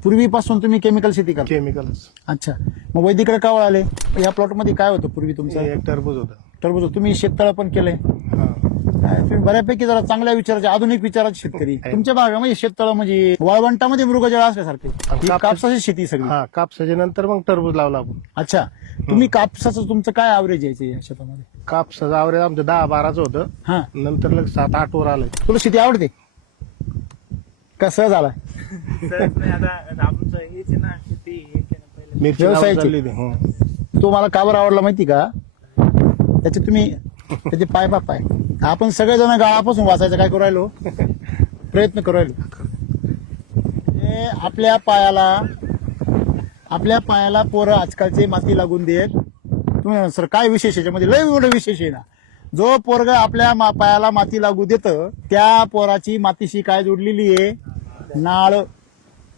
पूर्वीपासून तुम्ही केमिकल शेती करता? केमिकलच. अच्छा, मग वैदिकडे का वळाले? या प्लॉट मध्ये काय होतं पूर्वी तुमचं? एक टरबूज होतं. टरबूज. तुम्ही शेततळ पण केलंय? हा. तुम्ही बऱ्यापैकी जरा चांगल्या विचाराचे, आधुनिक विचाराचे शेतकरी. तुमच्या भागामध्ये शेततळ म्हणजे वाळवंटामध्ये मृगजळ असल्यासारखे. ही कापसाची शेती सगळी? हा, कापसाच्या नंतर मग टरबूज लावला आपण. अच्छा, तुम्ही कापसाचं तुमचं काय ॲव्हरेज यायचं या शेतामध्ये? कापसाचं आवरेज आमचं 10-12च होतं. हा, नंतर लग 7-8 वर आलंय. तुला शेती आवडते का? सहज आलाय? मिरची व्यवसायाची? लावून चालली होती. तो मला का बरं आवडला माहिती का? त्याचे तुम्ही त्याचे पाय पाय आपण सगळेजण गाळापासून वाचायचं काय करू राहिलो? प्रयत्न करू राहिलो. हे आपल्या पायाला पोरं आजकालचे माती लागून देत. तुम्ही म्हणा, सर काय विशेष याच्यामध्ये? लय मोठं विशेष आहे ना. जो पोरग आपल्या पायाला माती लागू देतं त्या पोराची मातीशी काय जोडलेली आहे? नाळ.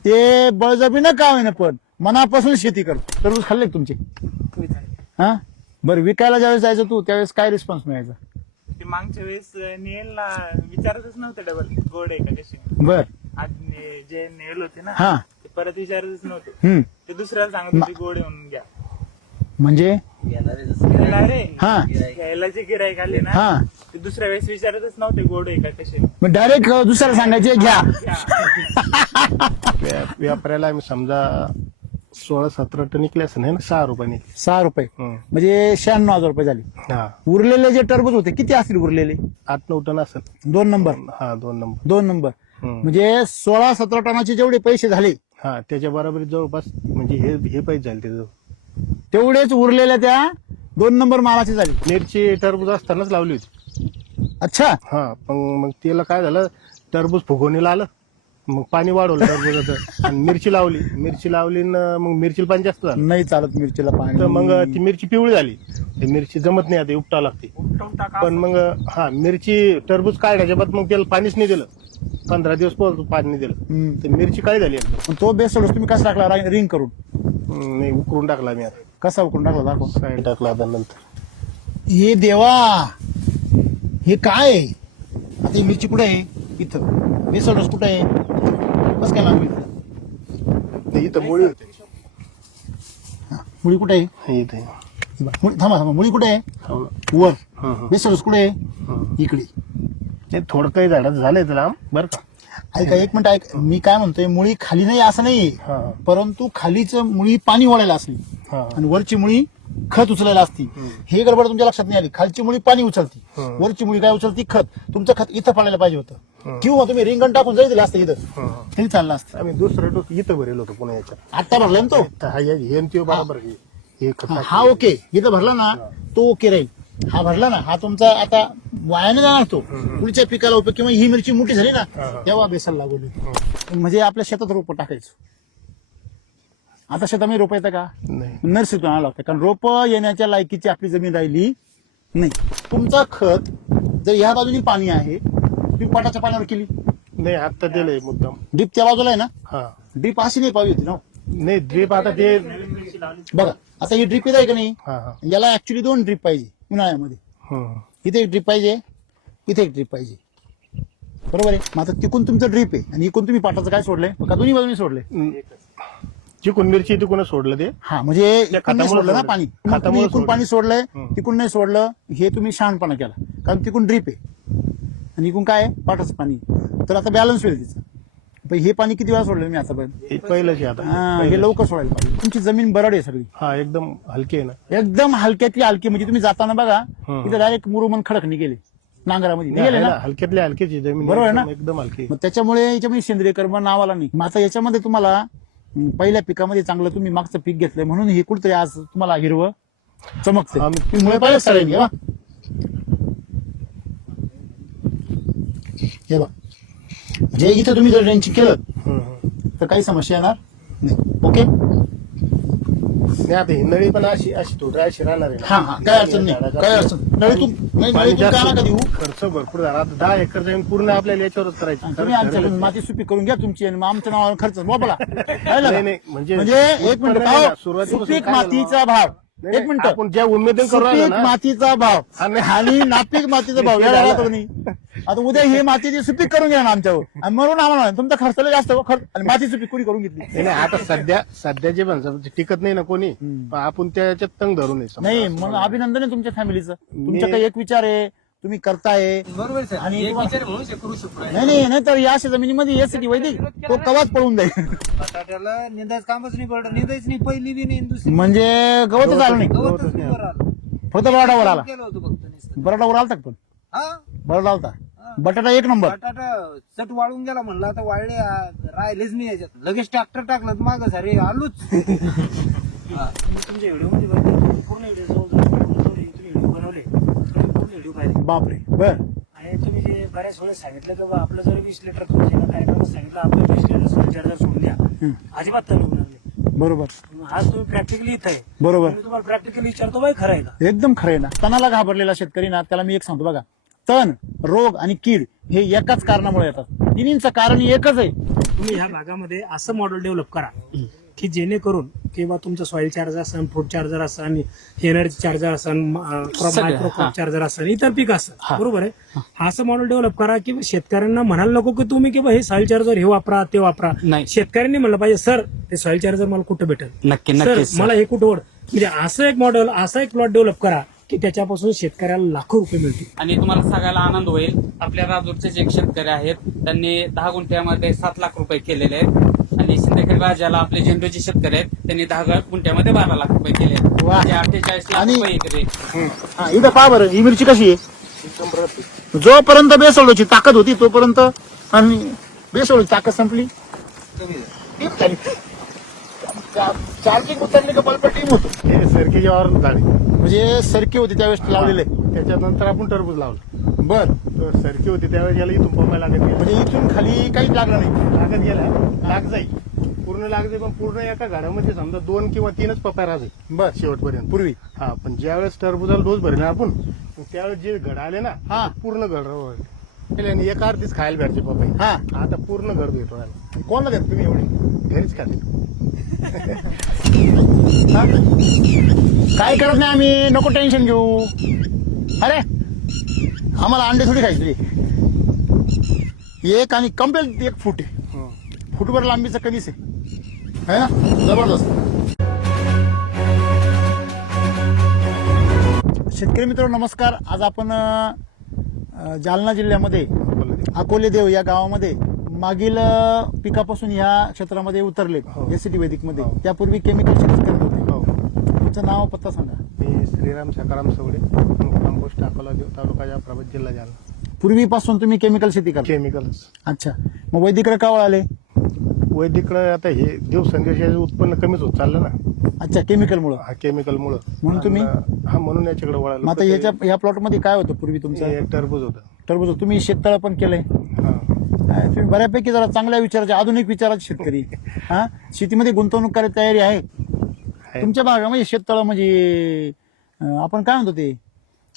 ते बळजबरीनं का होईना पण मनापासून शेती करतो. टरबूज खाल्ले का तुमचे? हा, बरं. विकायला ज्यावेळेस जायचं तू त्यावेळेस काय रिस्पॉन्स मिळायचा? मागच्या वेळेस नेलला विचारतच नव्हते डबल गोड आहे का कशी. बर. आज जे नेल होते ना हा, ते परत विचारतच नव्हते. ते दुसऱ्याला सांगत होते गोड येऊन घ्या. म्हणजे रे हा, घ्यायला जे गिराईक आले ना हा, ते दुसऱ्या वेळेस विचारतच नव्हते गोड आहे का कसे. मग डायरेक्ट दुसऱ्याला सांगायचे घ्या. व्यापाऱ्याला आम्ही समजा 16-17 टन निघले असं नाही ना, 6 रुपये निघले. 6 रुपये म्हणजे 96,000 रुपये झाले. हा, उरलेले जे टरबूज होते किती असतील उरलेले? 8-9 टन असेल. 2 नंबर. हा, 2 नंबर. 2 नंबर म्हणजे 16-17 टनाचे जेवढे पैसे झाले हा, त्याच्या बरोबर जवळपास म्हणजे हे पैसे झाले त्याचं. तेवढेच उरलेल्या त्या 2 नंबर मालाची झाली. मिरची टरबूज असतानाच लावली होती. अच्छा, हा, मग त्याला काय झालं, टरबूज फुगवणीला आलं. मग पाणी वाढवलं टरबूजाचं आणि मिरची लावली मग मिरचीला पाणी जास्त झालं. नाही चालत मिरचीला पाणी. तर मग ती मिरची पिवळी झाली. ती मिरची जमत नाही, आता उपटावं लागते. पण मग हा, मिरची टरबूज काढायच्या बाद मग त्याला पाणीच नाही दिलं. 15 दिवस पाणी नाही दिलं. तर मिरची काळी झाली. तो बेस सोडून तुम्ही कसा टाकला? रिंग करून? नाही, उकरून टाकला मी. आता कसा उकरून टाकला दाखव. साईड टाकला आता नंतर. हे देवा, हे काय आहे? आता ही मिरची कुठे आहे? इथं. बेसोडस कुठे आहे? बस काय लागली? इथं मुळी होते. मुळी कुठे आहे? इथे थांबा, मुळी कुठे आहे? वर. बेसोडस कुठे आहे? इकडे. ते थोडं काही झाडाचं झालंय त्याला बरं का. ऐका, एक मिनिट ऐक. मी काय म्हणतोय, मुळी खाली नाही असं नाही, परंतु खालीच मुळी पाणी ओढायला असली आणि वरची मुळी खत उचलायला असती. हे गडबड तुमच्या लक्षात नाही आली. खालची मुळी पाणी उचलती, वरची मुळी काय उचलती? खत. तुमचं खत इथं पडायला पाहिजे होतं, किंवा तुम्ही रिंगण टाकून जरी दिलं असतं इथं तरी चाललं असतं. आम्ही दुसरं डोस इथं भरेल होतो पुन्हा याच्यात. आता भरला ना तो? हे बरोबर हे खत. हा ओके, इथं भरला ना तो ओके राहील. हा भरला ना, हा तुमचा आता वायाने जाणार तो. पुढच्या पिकाला उपयोग, किंवा ही मिरची मोठी झाली ना तेव्हा बेसायला लागवली. म्हणजे आपल्या शेतात रोप टाकायचं. आता शेतामध्ये रोप येतं का? नाही. नर्सरीतून आणावं लागतं, कारण रोप येण्याच्या लायकीची आपली जमीन राहिली नाही. तुमचं खत जर ह्या बाजूनी पाणी आहे, तुम्ही पाटाच्या पाण्यावर केली नाही, आता दिलंय मुद्दाम. ड्रीप त्या बाजूला आहे ना. हा, ड्रीप अशी नाही पाहिजे होती ना. नाही ड्रीप आता ते बघा, आता ही ड्रीप येत आहे का नाही? हा, याला ऍक्च्युली 2 ड्रीप पाहिजे उन्हाळ्यामध्ये. इथे एक ड्रीप पाहिजे, इथे एक ड्रीप पाहिजे, बरोबर आहे. मग आता तिकून तुमचं ड्रीप आहे आणि इकून तुम्ही पाटाचं काय सोडलंय? का दोन्ही बाजूनी सोडले? जिकून मिरची तिकून सोडलं ते. हा, म्हणजे इकून नाही सोडलं ना पाणी. खतामुळे इकून पाणी सोडलंय, तिकून नाही सोडलं. हे तुम्ही शहाणपणा केला, कारण तिकून ड्रीप आहे आणि इकून काय आहे? पाटाचं पाणी. तर आता बॅलन्स होईल तिचं. पण हे पाणी किती वेळा सोडलं मी आतापर्यंत? पहिलंच आता. हे लवकर सोडायला पाहिजे. तुमची जमीन बरड आहे सगळी. हा, एकदम हलकी आहे ना. एकदम हलक्यातली हलकी. म्हणजे तुम्ही जाताना बघा इथे डायरेक्ट मुरुमन खडक निघेले नांगरामध्ये निघेले ना. हलक्यातल्या हलकीची जमीन, बरोबर आहे ना? एकदम हलकी. मग त्याच्यामुळे याच्यामध्ये सेंद्रिय कर्म नावाला नाही. मग आता याच्यामध्ये तुम्हाला पहिल्या पिकामध्ये चांगलं तुम्ही मागचं पीक घेतलंय म्हणून हे कुठतरी आज तुम्हाला हिरवं चमकते. मुळे पाहिजे सगळ्यांनी. हे बघ, म्हणजे इथं तुम्ही जर ड्रेंचिंग केलं तर काही समस्या येणार नाही. ओके. नाही, आता ही नळी पण अशी थोडी अशी राहणार आहे. हा, काय अडचण नाही, काय अडचण नळीतून काय नका देऊ. खर्च भरपूर झाला. आता 10 एकर जमीन पूर्ण आपल्याला याच्यावरच करायची. तुम्ही आमच्याकडून माती सुपीक करून घ्या तुमची आणि मग आमच्या नावावर खर्च बोला. नाही, म्हणजे एक मिनिट, सुपीक मातीचा भाव. एक मिनिट, आपण ज्या उमेदन करू सुपीक मातीचा भाव आणि नापीक मातीचा भाव याला नाही. आता उद्या ही मातीची सुपीक करून घ्या ना आमच्यावर आणि म्हणून आम्हाला म्हणा, तुमचा खर्च लय जास्त खर्च आणि माती सुपीक कुणी करून घेतली. नाही आता सध्या जे पण टिकत नाही ना कोणी, पण आपण त्याच्यात तंग धरू नये. नाही मग अभिनंदन आहे तुमच्या फॅमिलीचं. तुमचा काही एक विचार आहे, तुम्ही करताय. बरोबर सर. आणि एक तुम्हाला- विचार म्हणून हे करू शकतो. नाही तर या अशा जमिनीमध्ये यासाठी वैदिक तो कवाच पळून जाईल. बटाट्याला निंदाच कामच नाही पडलं, निंदाच नाही, पहिली बी नाही दुसरी म्हणजे गवतच आलं नाही, गवतच नाही वर आलं. फक्त बरडावर आला. केलं होतं फक्त नुसतं. बरडावर आलता का पण हा बरडा होता. बटाटा एक नंबर. बटाटा चट वाळून गेला म्हणलं, आता वाळले राहिलेच नाही याच्यात. लगेच ट्रॅक्टर टाकलं माग सारे आलूच. तुमच्या व्हिडिओ मध्ये पूर्ण व्हिडिओ तुम्ही व्हिडिओ बनवले, पूर्ण व्हिडिओ पाहिले बापरे बर. आणि तुम्ही जे बऱ्याच वेळेस सांगितलं की बा आपलं जर 20 लिटर तुमच्या एका कार्यक्रमात सांगितलं आपलं 20 लिटर चार्जर सोडून द्या, अजिबात तण होणार नाही. बरोबर आज तुम्ही प्रॅक्टिकली इथं आहे, बरोबर मी तुम्हाला प्रॅक्टिकली विचारतो बाई खरं आहे का? एकदम खरं आहे ना. तणाला घाबरलेला शेतकरी ना, त्याला मी एक सांगतो बघा, तण, रोग आणि कीड हे एकाच कारणामुळे येतात. तिन्हींचं कारण एकच आहे. तुम्ही ह्या भागामध्ये असं मॉडेल डेव्हलप करा की जेणेकरून किंवा तुमचं सॉइल चार्जर असेल, फूड चार्जर असेल, एनर्जी चार्जर असेल, मायक्रो क्रॉप चार्जर असेल, इतर पीक असेल, बरोबर आहे. असं मॉडेल डेव्हलप करा की शेतकऱ्यांना म्हणायला नको की तुम्ही किंवा हे सॉइल चार्जर हे वापरा ते वापरा. नाही. शेतकऱ्यांनी म्हणलं पाहिजे सर ते सॉइल चार्जर मला कुठं भेटेल, नक्की सर नक्कीच मला हे कुठं ओढ. म्हणजे असं एक मॉडेल, असा एक प्लॉट डेव्हलप करा की त्याच्यापासून शेतकऱ्याला लाखो रुपये मिळतील. आणि तुम्हाला सगळ्याला आनंद होईल. आपल्या राजूरचे जे शेतकरी आहेत त्यांनी 10 गुंठ्यामध्ये 7 लाख रुपये केलेले आहेत आणि सिंदखेड राजाला आपले झेंडूचे शेतकरी आहेत त्यांनी 10 गुंठ्यामध्ये 12 लाख रुपये केले आहेत. वा. म्हणजे 48 लाख आणि- रुपये एकरी. हा, इथं पहा बरं ही मिरची कशी आहे. जोपर्यंत बेसोडची ताकद होती तोपर्यंत आणि बेसोडची ताकद संपली, चार्जिंग उतरली का बल्ब टीम होतो. हे सरकीच्यावर झाले. म्हणजे सरकी होती त्यावेळेस लावलेले. त्याच्यानंतर आपण टरबूज लावलं. बर तर सरकी होती त्यावेळेस याला इथून पंपायला लागत गेला. म्हणजे इथून खाली काहीच लागलं नाही. लागत गेला लाग जाईल, पूर्ण लागते, पण पूर्ण एका झाडामध्ये समजा 2 किंवा 3च पप्पा राहते बर शेवटपर्यंत. पूर्वी हा, पण ज्यावेळेस टरबुजाला डोस भरला आपण, मग त्यावेळेस जे घड आले ना, हा. पूर्ण घड केल्याने एका अर्धीच खायला भेटते पपई. हा आता पूर्ण घड भेटतो याला. कोणाला देत तुम्ही एवढी घरीच खाते. हा? काय करत नाही आम्ही, नको टेन्शन घेऊ. अरे आम्हाला अंडे थोडी खायची. एक आणि कम्प्लीट 1 फूट आहे, फुटभर लांबीचं कधीच आहे ना, जबरदस्त. शेतकरी मित्रांनो नमस्कार. आज आपण जालना जिल्ह्यामध्ये अकोले देव या गावामध्ये मागील पिकापासून या क्षेत्रामध्ये उतरले हो. एसीटी वैदिक मध्ये. हो. त्यापूर्वी केमिकल शेती करत होते. हो. तुमचं नाव पत्ता सांगा. मी श्रीराम सकाराम सवडे, मुक्काम पोस्ट अकोला देव, तालुका जाफराबाद, जिल्हा जालना. पूर्वीपासून तुम्ही केमिकल शेती करता. केमिकल्स. अच्छा, मग वैदिकडे का वळाले? वैदिकडे आता हे दिवसेंदिवस उत्पन्न कमीच होत चाललं ना. अच्छा, केमिकल मुळे. हा, केमिकल मुळे. म्हणून तुम्ही- हा, म्हणून याच्याकडे वळालो. मग आता या प्लॉट मध्ये काय होतं पूर्वी तुमचं? हे टरबूज होतं. टरबूज. तुम्ही शेततळ पण केलंय. हा. तुम्ही बऱ्यापैकी जरा चांगल्या विचाराचे, आधुनिक विचाराचे शेतकरी. हा, शेतीमध्ये गुंतवणूक करायची तयारी आहे आहे. तुमच्या भागामध्ये? शेततळ म्हणजे आपण काय म्हणतो ते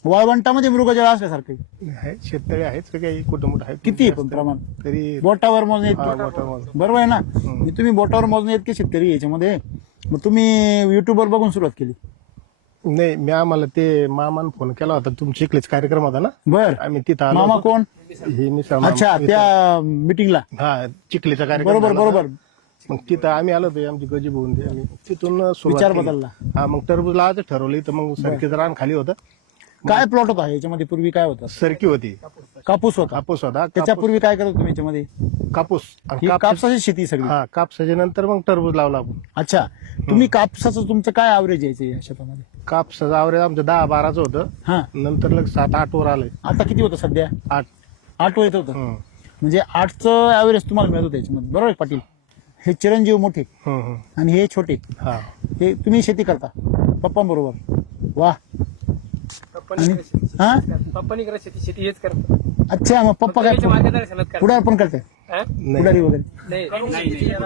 वाळवंटामध्ये मृगजळ असल्यासारखं आहे, शेततळी आहेच का काही कुठं आहे. किती आहे पण प्रमाण? तरी बोटावर मोजणे हा, इतके? बोटावर. बरोबर आहे ना. म्हणजे तुम्ही बोटावर मोजणे इतके शेतकरी याच्यामध्ये. मग तुम्ही युट्यूबवर बघून सुरुवात केली? नाही, मी आम्हाला ते मामानं फोन केला होता, तुमचा चिखलीचा कार्यक्रम होता ना, बर. आम्ही तिथं आलो मामा होतो. कोण? हे मिसळ मामा. अच्छा, त्या मीटिंगला. हा, चिखलीचा कार्यक्रम बरोबर झाला होता. बरोबर. मग तिथं आम्ही आलो होतो, आमची गजी बघून ते आम्ही तिथून सुरुवात विचार केली. बदलला. हा, मग टरबूज लावायचं ठरवलं. तर मग सरकीचं रान खाली होतं. काय प्लॉट होता याच्यामध्ये? पूर्वी काय होतं? सरकी होती, कापूस होता. कापूस होता. त्याच्यापूर्वी काय करत तुम्ही याच्यामध्ये? कापूस आणि ही कापूस. कापसाची शेती सगळी. हा, कापसाच्या नंतर मग टरबूज लावला आपण. अच्छा, तुम्ही कापसाचं तुमचं काय ॲव्हरेज यायचं या शेतामध्ये? कापसाचं आवरेज आमचं 10-12च होतं. हा, नंतर लग 7-8 वर आलंय. आता किती होतं सध्या? 8. 8 वर येत होतं. हम्म. म्हणजे 8चं ॲव्हरेज तुम्हाला मिळत होतं याच्यामध्ये. बरोबर आहे पाटील? हे चिरंजीव मोठे हम्म, हम्म. आणि हे छोटे. हा. हे तुम्ही शेती करता पप्पांबरोबर? वा. आणि हा, पप्पानी करा शेती, शेती हेच करतो. अच्छा, मग पप्पा काय मार्गदर्शनात करतो. पुढार पण करते? नाही, पुढारी वगैरे? नाही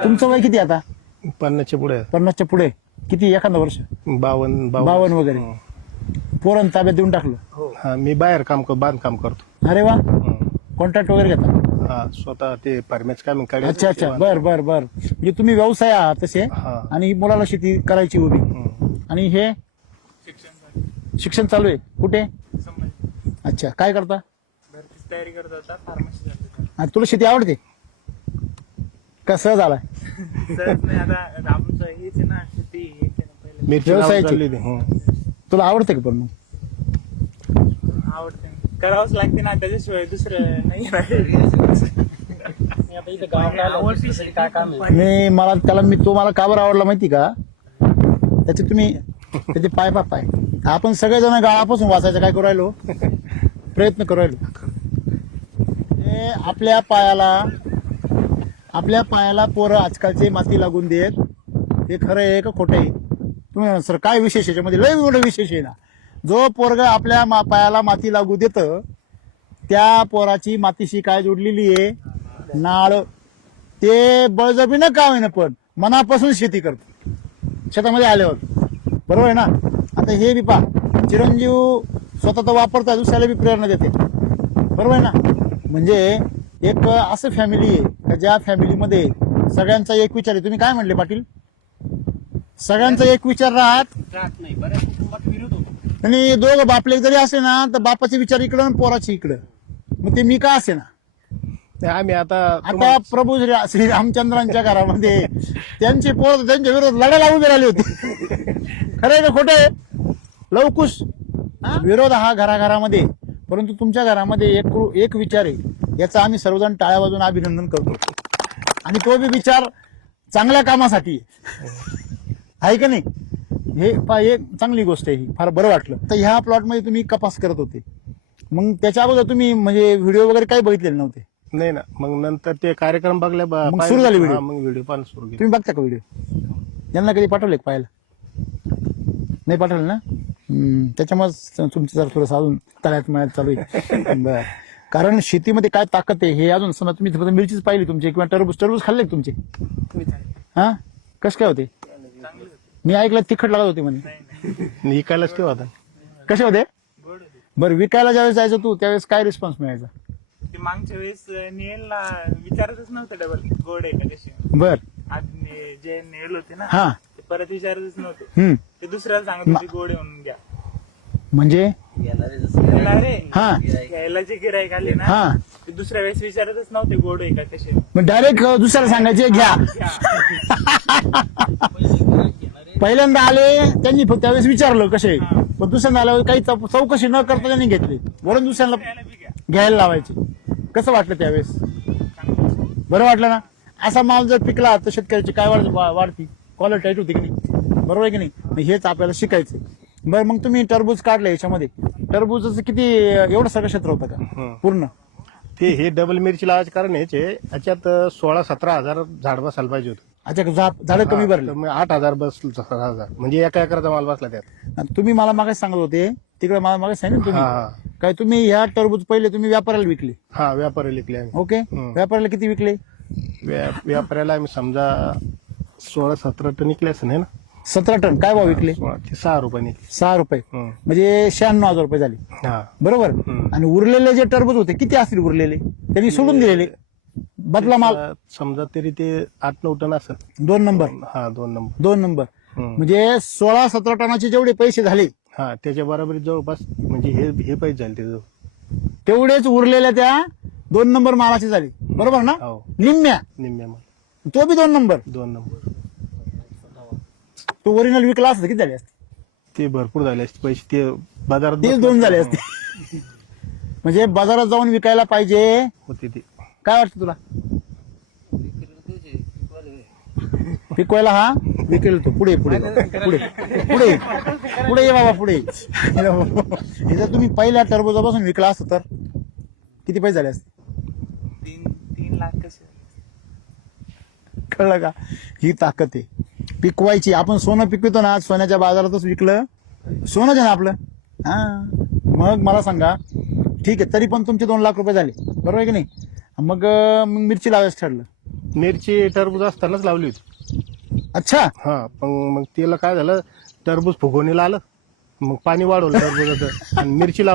तुमचं वय किती आता? 50च्या पुढे 50च्या पुढे. किती एखादं वर्ष? 52 वगैरे. पोरण ताब्यात देऊन टाकलं? हा, मी बाहेर बांधकाम करतो. अरे वा. हम्म. कॉन्ट्रॅक्ट वगैरे घेता? हा, स्वतः ते फार्मेच काम अच्छा अच्छा, बर बर बर. म्हणजे तुम्ही व्यवसाय आहात तसे, हा. आणि मुलाला शेती करायची उभी. आणि हे शिक्षण चालू आहे कुठे? अच्छा, काय करता? तयारी करत होता फार्मसी झाली आणि तुला शेती आवडते कसं झालाय सहज नाही आता आमचं हेच आहे ना शेती हेच आहे ना पहिले मिरची व्यवसायाची. लावून चालली होती. तुला आवडते का पण मग आवडते करावंच लागते ना त्याच्याशिवाय दुसरं नाही मी मला त्याला तो मला का बरं आवडला माहिती का त्याचे तुम्ही त्याचे पाय आपण सगळेजण गाळापासून वाचायचं काय करू राहिलो प्रयत्न करू राहिलो हे आपल्या पायाला पोरं आजकालचे माती लागून देत हे खरं आहे का खोटं आहे तुम्ही म्हणा, सर काय विशेष आहे याच्यामध्ये लय मोठं विशेष आहे ना जो पोरग आपल्या पायाला माती लागू देतं त्या पोराची मातीशी काय जोडलेली आहे नाळ ते बळजबरीनं का होईना पण मनापासून शेती करतो शेतामध्ये आल्यावर बरोबर आहे ना आता हे बी पहा चिरंजीव स्वतः तर वापरता दुसऱ्याला बी प्रेरणा देते बरोबर आहे ना म्हणजे एक असं फॅमिली आहे का ज्या फॅमिलीमध्ये सगळ्यांचा एक विचार आहे तुम्ही काय म्हणले पाटील सगळ्यांचा एक विचार राहत नाही बऱ्याच कुटुंबात विरोध होतो आणि दोघं बापले जरी असे ना तर बापाचे विचार इकडं आणि पोराचे इकडं मग ते मी का असे ना ते आम्ही आता आता प्रभू श्री रामचंद्रांच्या घरामध्ये त्यांचे पोर त्यांच्या विरोधात लढायला उभे राहिले होते खरंय का खोटं आहे लवकुश विरोध हा घराघरामध्ये परंतु तुमच्या घरामध्ये एक विचार आहे याचा आम्ही सर्वजण टाळ्या वाजून अभिनंदन करतो आणि तो बी विचार चांगल्या कामासाठी आहे का नाही हे चांगली गोष्ट आहे ही फार बरं वाटलं तर ह्या प्लॉटमध्ये तुम्ही कपास करत होते मग त्याच्या अगोदर तुम्ही म्हणजे व्हिडिओ वगैरे काही बघितलेले नव्हते नाही ना मग नंतर ते कार्यक्रम बघल्या मग सुरू झाली video? हा, मग व्हिडिओ पाहणं सुरू केलं तुम्ही बघता का व्हिडिओ यांना कधी पाठवले का पाहायला नाही पाठवले ना त्याच्यामुळे तुमचं जर थोडंसं अजून तळ्यात मळ्यात चालू आहे बरं कारण शेतीमध्ये काय ताकद आहे हे अजून समजा तुम्ही फक्त मिरचीच पाहिली तुमची किंवा टरबूज खाल्ले का तुमचे हा कसं काय होते मी ऐकलं तिखट लागत होते म्हणे विकायलाच ठेवा आता कसे होते बरं विकायला ज्यावेळेस जायचं तू त्यावेळेस काय रिस्पॉन्स मिळायचा ते मागच्या वेळेस नेलला विचारतच नव्हतं डबल गोड आहे का कशी बर आज जे नेल होते ना हा ते परत विचारतच नव्हतं ते दुसऱ्याला सांगत होते गोड आहे म्हणून घ्या म्हणजे त्याला रे हा घ्यायला जे गिराईक आले ना हा ते दुसऱ्या वेळेस विचारतच नव्हते गोड आहे का कसे मग डायरेक्ट दुसऱ्याला सांगायचे घ्या पहिल्यांदा आले त्यांनी फक्त त्यावेळेस विचारलं कसे पण दुसऱ्यांदा आल्यावर काही चौकशी न करता त्यांनी घेतली वरून दुसऱ्याला घ्यायला लावायचे कसं वाटलं त्यावेळेस बरं वाटलं ना असा माल जर पिकला तर शेतकऱ्याची काय वाढती क्वालिटी टाईट होती की नाही बरोबर आहे की नाही मग हेच आपल्याला शिकायचं बरं मग तुम्ही टरबूज काढलं याच्यामध्ये टरबूजचं किती एवढं सगळं क्षेत्र होतं का पूर्ण ते हे डबल मिरची लावायचे कारण याचे याच्यात 16-17 हजार झाड बसायला पाहिजे होतं अच्छा झाडं कमी भरले 8,000 बसलं 10,000 म्हणजे एका एकराचा माल बसला त्यात तुम्ही मला मागास सांगत होते तिकडे मला मागास सांगितलं तुम्ही हा काय तुम्ही ह्या टरबूज पहिले तुम्ही व्यापाऱ्याला विकले हा व्यापारी लिखले आम्ही ओके व्यापाऱ्याला किती विकले व्यापाऱ्याला आम्ही समजा 16-17 टन निघले असं नाही ना 17 टन काय भाव विकले 16 ते 6 रुपये निघले 6 रुपये म्हणजे 96,000 रुपये झाले हा बरोबर आणि उरलेले जे टरबूज होते किती असतील उरलेले त्यांनी सोडून दिलेले बदला माल समजा तरी ते 8-9 टन असत 2 नंबर हा 2 नंबर 2 नंबर म्हणजे 16-17 टनाचे जेवढे पैसे झाले हा त्याच्या बरोबरीत जवळपास म्हणजे हे पैसे झाले त्याचं तेवढेच उरलेल्या त्या 2 नंबर मालाचे झाले बरोबर ना हो निम्म्या निम्म्या माल तो बी 2 नंबर 2 नंबर तो ओरिजिनल विकला असतं किती झाले असते ते भरपूर झाले असते पैसे ते बाजारात तेच 2 झाले असते म्हणजे बाजारात जाऊन विकायला पाहिजे होते ते काय वाटतं तुला पिकवायला हा विकेल तो पुढे पुढे पुढे पुढे पुढे ये बाबा पुढे हे जर तुम्ही पहिल्या टरबुजापासून विकला असतं तर किती पैसे झाले असते 3 लाख कसे कळलं का ही ताकद आहे पिकवायची आपण सोनं पिकवतो ना सोन्याच्या बाजारातच विकलं सोनंच आहे ना आपलं हा मग मला सांगा ठीक आहे तरी पण तुमचे 2 लाख रुपये झाले बरोबर आहे की नाही मग मिरची लावायचं ठरलं मिरची टरबूज असतानाच लावली होती अच्छा हा पण मग त्याला काय झालं टरबूज फुगवणीला आलं मग पाणी वाढवलं टरबूजाचं आणि मिरची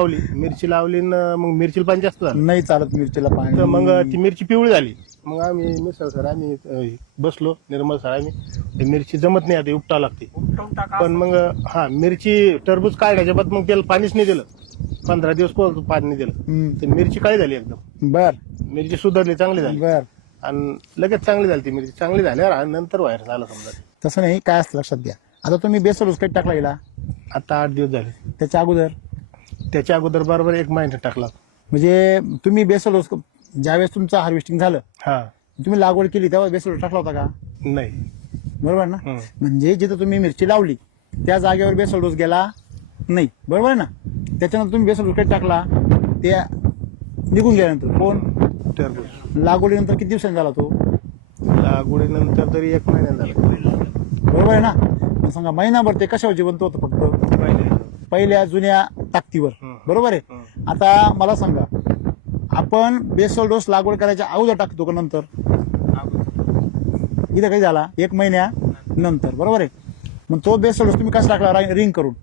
लावली मग मिरचीला पाणी जास्त झालं नाही चालत मिरचीला तर पाणी मग ती मिरची पिवळी झाली मग आम्ही मिसळ सर आम्ही बसलो निर्मल सर आम्ही मिरची जमत नाही आता उपटावं लागते पण मग हा मिरची टरबूज काढण्याच्या बाद मग त्याला पाणीच नाही दिलं 15 दिवस पाणी नाही दिलं तर मिरची काळी झाली एकदम. बर मिरची सुधारली, चांगली झाली बर. आणि लगेच चांगली झाली ती मिरची. चांगली झाल्यावर आणि नंतर व्हायरस आला समजा. तसं नाही, काय असतं लक्षात घ्या. आता तुम्ही बेसल डोस कधी टाकला गेला? आता 8 दिवस झाले. त्याच्या अगोदर बरोबर 1 महिना टाकला. म्हणजे तुम्ही बेसल डोस ज्यावेळेस तुमचं हार्वेस्टिंग झालं, हा तुम्ही लागवड केली तेव्हा बेसल डोस टाकला होता का? नाही. बरोबर ना? म्हणजे जिथं तुम्ही मिरची लावली त्या जागेवर बेसल डोस गेला नाही. बरोबर आहे ना? त्याच्यानंतर तुम्ही बेसल डोस कधी टाकला? ते निघून गेल्यानंतर. कोण? टरबूज लागवडीनंतर किती दिवसांनी झाला तो? लागवडीनंतर तरी 1 महिना झाला. बरोबर आहे ना? मग सांगा, महिनाभर ते कशावर जिवंत होतं? फक्त पहिल्या जुन्या ताकदीवर. बरोबर आहे. आता मला सांगा, आपण बेसल डोस लागवड करायच्या अगोदर टाकतो का नंतर? इथं काही झाला 1 महिन्यानंतर. बरोबर आहे. मग तो बेसल डोस तुम्ही कसा टाकला? रिंग करून?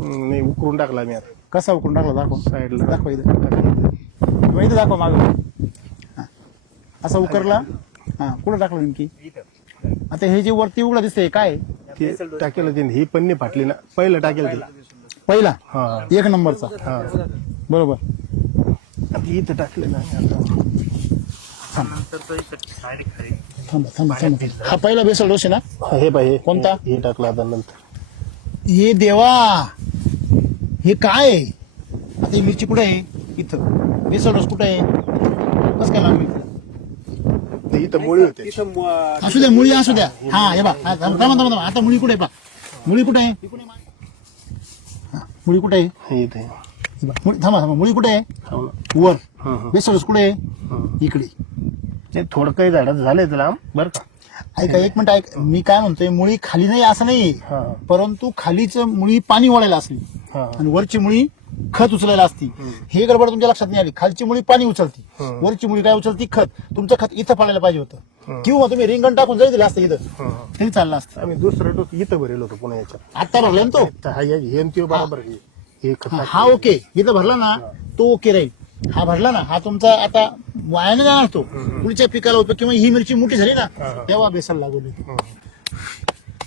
नाही, उकरून टाकला मी. आता कसा उकरून टाकला? दाखव साईडला दाखवा. इथं दाखवा मागं. असा उकरला. हा, कुठं टाकलं नेमकी? आता हे जे वरती उघडा दिसतंय काय? ते टाकेलं ते. ही पन्नी फाटली ना, पहिलं टाकेल ते. पहिला हा 1 नंबरचा. हा. बरोबर. आता इथं टाकलं ना. थांबा थांबा थांबा. हा पहिला बेसल डोस आहे ना? हे पाहिजे कोणता? हे टाकलं आता नंतर. हे देवा, हे काय आहे? आता ही मिरची कुठे आहे? इथं. बेसल डोस कुठे आहे? कसं काय लागली? ते इथं मुळी होते. असू द्या, मुळी असू द्या. हा हे बा. थांबा. आता मुळी कुठे आहे? पा मुळी कुठे आहे? हा, मुळी कुठे आहे? हे इथे. थांबा. मुळी कुठे आहे? हो ना. वर. हं, हं. बेसल डोस कुठे आहे? इकडे. ते थोडं काही झाडाचं झालंय लांब बरं का. ऐका, 1 मिनिट ऐक. मी काय म्हणतोय, मुळी खाली नाही असं नाही, हा. परंतु खालीच मुळी पाणी ओढायला असली हा. आणि वरची मुळी खत उचलायला असती. हे गडबड तुमच्या लक्षात नाही आली. खालची मुळी पाणी उचलती, वरची मुळी काय उचलती? खत. तुमचं खत इथं पडायला पाहिजे होतं, किंवा तुम्ही रिंगण टाकून जरी दिलं असतं इथं तरी चाललं असतं. आम्ही दुसरं डोस इथं भरेल होतो पुन्हा याच्यात. आता भरला ना तो? हा, हे आणि ते बरोबर आहे. हे खत हा ओके. इथं भरला ना तो ओके राहील. हा भरला ना, हा तुमचा आता वायाने जाणार तो. पुढच्या पिकाला होतो, किंवा ही मिरची मोठी झाली ना तेव्हा बेसल लागवली.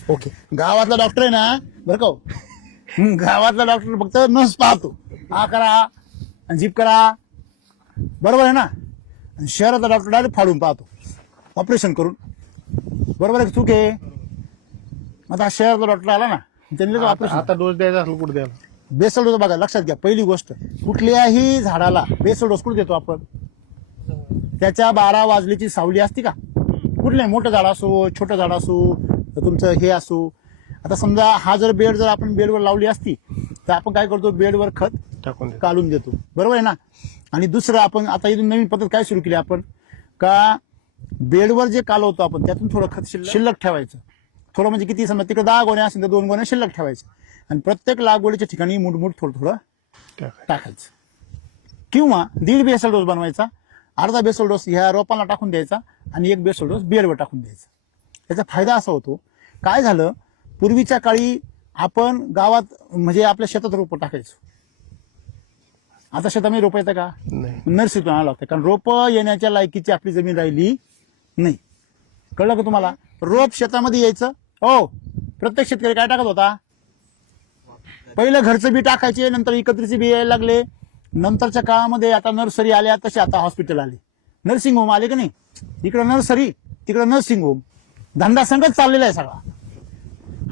ओके. गावातला डॉक्टर आहे ना, बरं का हो? गावातला डॉक्टर फक्त नस पाहतो, हा करा आणि जीप करा. बरोबर आहे ना? आणि शहरातला डॉक्टर डायरेक्ट फाडून पाहतो, ऑपरेशन करून. बरोबर आहे? चूक आहे. आता शहरातला डॉक्टर आला ना, त्यांनी ऑपरेशन. आता डोस द्यायचा असलं कुठे द्यायला? बेसल डोस बघा, लक्षात घ्या. पहिली गोष्ट, कुठल्याही झाडाला बेसल डोस कुठे देतो आपण? त्याच्या 12 वाजलीची सावली असती का? कुठले मोठं झाड असो, छोटं झाड असो, तुमचं हे असो. आता समजा हा जर बेड जर आपण बेडवर लावली असती तर आपण काय करतो? बेडवर खत टाकून दे. काढून देतो. बरोबर आहे ना? आणि दुसरं, आपण आता इथून नवीन पद्धत काय सुरू केली आपण? का बेडवर जे कालवतो आपण त्यातून थोडं खत शिल्लक ठेवायचं. थोडं म्हणजे किती? समजा तिकडे 10 गोण्या असेल तर 2 गोण्या शिल्लक ठेवायचं, आणि प्रत्येक लागवडीच्या ठिकाणी मुठमुठ थोडं टाकायचं. किंवा 1.5 बेसल डोस बनवायचा, अर्धा बेसल डोस ह्या रोपांना टाकून द्यायचा, आणि 1 बेसल डोस बेडवर टाकून द्यायचा. त्याचा फायदा असा होतो, काय झालं, पूर्वीच्या काळी आपण गावात म्हणजे आपल्या शेतात रोपं टाकायचो. आता शेतामध्ये रोप येतं का? नाही. नर्सरीतून आणावं लागतं, कारण रोपं येण्याच्या लायकीची आपली जमीन राहिली नाही. कळलं का तुम्हाला? रोप शेतामध्ये यायचं. हो, प्रत्येक शेतकरी काय टाकत होता? पहिलं घरचं बी टाकायचे, नंतर एकत्रित बी यायला लागले. नंतरच्या काळामध्ये आता नर्सरी आल्या, तसे आता हॉस्पिटल आले, नर्सिंग होम आले का नाही? इकडं नर्सरी, तिकडं नर्सिंग होम. धंदा संगत चाललेला आहे सगळा.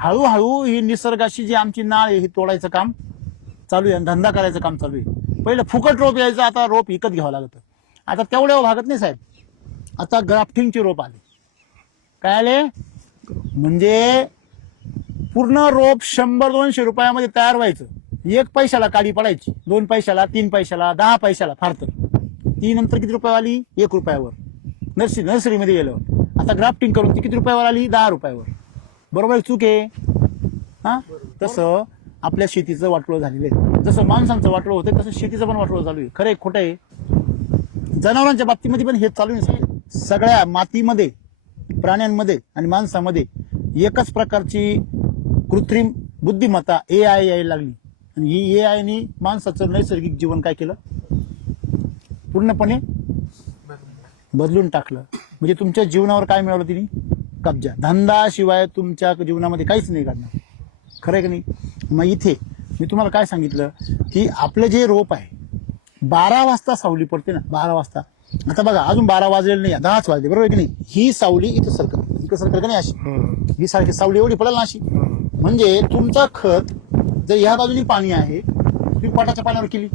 हळूहळू ही निसर्गाशी जी आमची नाळ आहे ही तोडायचं काम चालू आहे, धंदा करायचं काम चालू आहे. पहिलं फुकट रोप यायचं, आता रोप विकत घ्यावं लागतं. आता तेवढ्या भागत नाही साहेब, आता ग्राफ्टिंगचे रोप आले. काय आले? म्हणजे पूर्ण रोप 100-200 रुपयामध्ये तयार व्हायचं. 1 पैशाला काडी पडायची, 2 पैशाला, 3 पैशाला, 10 पैशाला फार तर. ती नंतर किती रुपये आली? 1 रुपयावर. नर्सरीमध्ये गेल्यावर. आता ग्राफ्टिंग करून ती किती रुपयावर आली? 10 रुपयावर. बरोबर? चूक आहे? हा, तसं आपल्या शेतीचं वाटोळं झालेलं आहे. जसं माणसांचं वाटोळं होतं तसं शेतीचं पण वाटोळं चालू आहे. खरं आहे खोटं आहे? जनावरांच्या बाबतीमध्ये पण हेच चालू आहे. सगळ्या मातीमध्ये, प्राण्यांमध्ये आणि माणसामध्ये एकच प्रकारची कृत्रिम बुद्धिमत्ता AI यायला लागली, आणि ही AI माणसाचं नैसर्गिक जीवन काय केलं? पूर्णपणे बदलून टाकलं. म्हणजे तुमच्या जीवनावर काय मिळवलं तिने? कब्जा. धंदा शिवाय तुमच्या जीवनामध्ये काहीच नाही घडणार. खरं आहे का नाही? मग इथे मी तुम्हाला काय सांगितलं की आपलं जे रोप आहे 12 वाजता सावली पडते ना, 12 वाजता. आता बघा अजून 12 वाजलेले नाही, 10 वाजले, बरोबर की नाही. ही सावली इथं सरकत का नाही अशी, ही सारखी सावली एवढी पडेल ना अशी. म्हणजे तुमचं खत जर ह्या बाजूनी पाणी आहे, तुम्ही पोटाच्या पाण्यावर केली,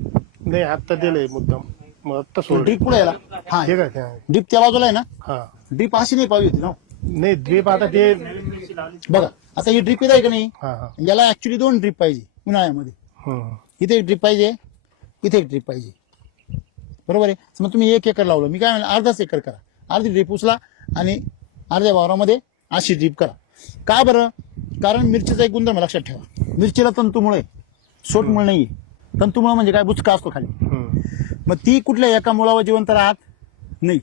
नाही आता दिलंय मुद्दाम, मग आता सोड ड्रीप पुढे याला, हा हे काय ड्रीप त्या बाजूला आहे ना, हा ड्रीप अशी नाही पाहिजे होती ना. नाही ड्रीप आता ते बघा आता ही ड्रीप इथं आहे का नाही, हा हा याला ऍक्च्युली 2 ड्रीप पाहिजे उन्हाळ्यामध्ये. इथे एक ड्रीप पाहिजे, इथे एक ड्रीप पाहिजे, बरोबर आहे. मग तुम्ही 1 एकर लावलं, मी काय म्हणलं अर्धाच एकर करा, अर्धी ड्रीप उचला आणि अर्ध्या वावरामध्ये अशी ड्रीप करा. का बरं? कारण मिरचीचा एक गुणधर्म लक्षात ठेवा, मिरचीला तंतुमुळे सोटमुळे नाहीये. तंतुमुळे म्हणजे काय, बुचका असतो खाली. मग ती कुठल्या एका मुळावर जिवंत राहत नाही,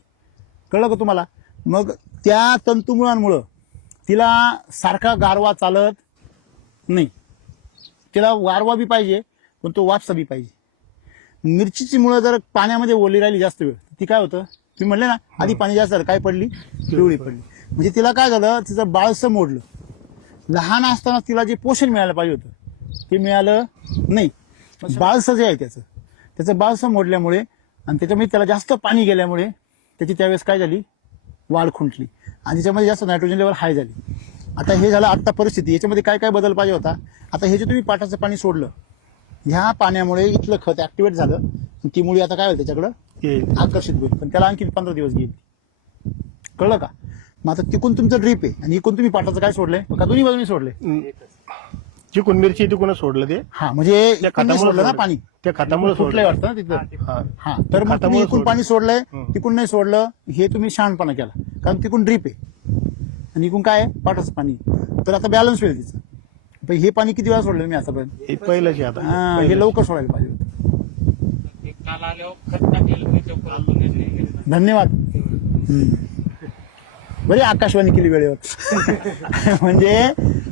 कळलं का तुम्हाला. मग त्या तंतुमुळांमुळं तिला सारखा गारवा चालत नाही, तिला गारवा बी पाहिजे पण तो वापसा बी पाहिजे. मिरचीची मुळं जर पाण्यामध्ये ओली राहिली जास्त वेळ, ती काय होतं, तुम्ही म्हणले ना आधी पाणी जास्त झालं, काय पडली, पिवळी पडली. म्हणजे तिला काय झालं, तिचं बाळसं मोडलं. लहान असताना तिला जे पोषण मिळायला पाहिजे होतं ते मिळालं नाही. बाळसं जे आहे त्याचं बाळसं मोडल्यामुळे आणि त्याच्यामध्ये त्याला जास्त पाणी गेल्यामुळे त्याची त्यावेळेस काय झाली, वाढ खुंटली आणि त्याच्यामध्ये जास्त नायट्रोजन लेवल हाय झाली. आता हे झालं आत्ता परिस्थिती. याच्यामध्ये काय काय बदल पाहिजे होता. आता हे जे तुम्ही पाटाचं पाणी सोडलं, ह्या पाण्यामुळे इथलं खत ऍक्टिव्हेट झालं, ती मुळी आता काय होईल त्याच्याकडं आकर्षित होईल, पण त्याला आणखी 15 दिवस घेईल. कळलं का. मग आता तिकून तुमचं ड्रीप आहे आणि इकून तुम्ही पाटाचं काय सोडलंय का दोन्ही बाजूनी सोडले, जिकून मिरची तिकूनच सोडलं ते. हा म्हणजे त्या इकडून नाही खतामुळे सोडलं ना सोडलं. पाणी, त्या खतामुळे फुटलंय सोडलं. वाटतं ना तिथं. हा. हा तर मग तुम्ही खतामुळे इकून पाणी सोडलंय, हम्म. तिकून नाही सोडलं, हे तुम्ही शहाणपणा केला. कारण तिकून ड्रीप आहे आणि इकून काय आहे, पाटाचं पाणी. तर आता बॅलन्स होईल तिचं. पण हे पाणी किती वेळा सोडलं मी आतापर्यंत, हे पहिलंच आहे आता. हा, हे लवकर सोडायला पाहिजे होतं. काल आल्यावर खत टाकलेलं त्याच्या धन्यवाद. बरी आकाशवाणी केली वेळेवर. म्हणजे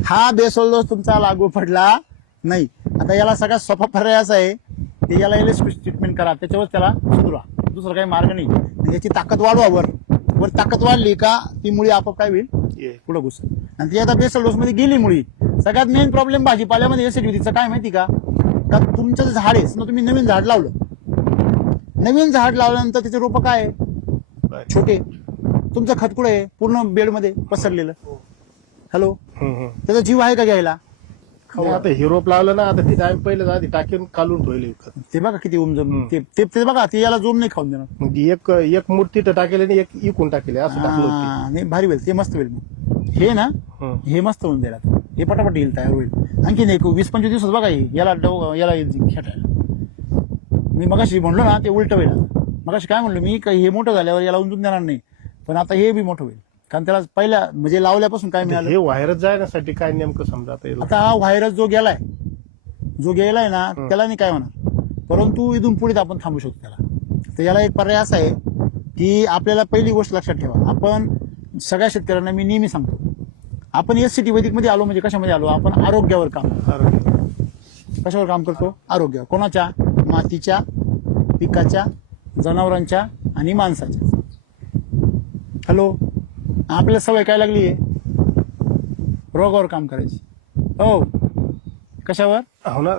हा बेसोल डोस तुमचा लागू पडला नाही. आता याला सगळ्यात सोपा पर्याय असा आहे की याला इलेक्ट्रिक ट्रीटमेंट करा, त्याच्यावर त्याला सुधरा, दुसरा काही मार्ग नाही. याची ताकद वाढवा, वर ताकद वाढली का ती मुळी आपोआप काय होईल, पुढे घुस. आणि ती आता बेसल डोस मध्ये गेली मुळी. सगळ्यात मेन प्रॉब्लेम भाजीपाल्यामध्ये एसिडिटीचा काय माहिती का तुमचं जे झाड आहे, समजा तुम्ही नवीन झाड लावलं, नवीन झाड लावल्यानंतर त्याचे रोपं काय आहे, छोटे. तुमचं खत कुठे आहे, पूर्ण बेडमध्ये पसरलेलं. हॅलो, त्याचा जीव आहे का घ्यायला. आता हिरोप लावलं ना, आता तिथे आम्ही पहिलं आधी टाकीन काढून ठेवले. ते बघा किती उमजून ते बघा, ते याला जोम नाही खाऊन देणार. मग एक मूर्ती तर टाकेल आणि एक इकून टाकेल असं टाकलं होतं. नाही भारी होईल, ते मस्त होईल. मग हे ना, हे मस्त होऊन जाईल. आता हे पटापट येईल, तयार होईल. आणखी एक 20-25 दिवसात बघा याला खेटायला. मी मगाशी म्हणलो ना ते उलट होईल. मगाशी काय म्हणलो मी, हे मोठं झाल्यावर याला उंजून देणार नाही, पण आता हे बी मोठं होईल. कारण त्याला पहिल्या म्हणजे लावल्यापासून काय मिळालं, हे व्हायरस जाण्यासाठी काय नेमकं समजा आता. आता हा व्हायरस जो गेलाय ना त्याला नाही काय म्हणा, परंतु इथून पुढे आपण थांबू शकतो त्याला. तर याला एक पर्याय असा आहे की आपल्याला पहिली गोष्ट लक्षात ठेवा, आपण सगळ्या शेतकऱ्यांना मी नेहमी सांगतो, आपण SCT वैदिक मध्ये आलो म्हणजे कशामध्ये आलो, आपण आरोग्यावर काम करतो. कशावर काम करतो, आरोग्यावर. कोणाच्या, मातीच्या, पिकाच्या, जनावरांच्या आणि माणसाच्या. हॅलो, आपल्याला सवय काय लागली आहे, रोगावर काम करायची. हो, कशावर, हो ना,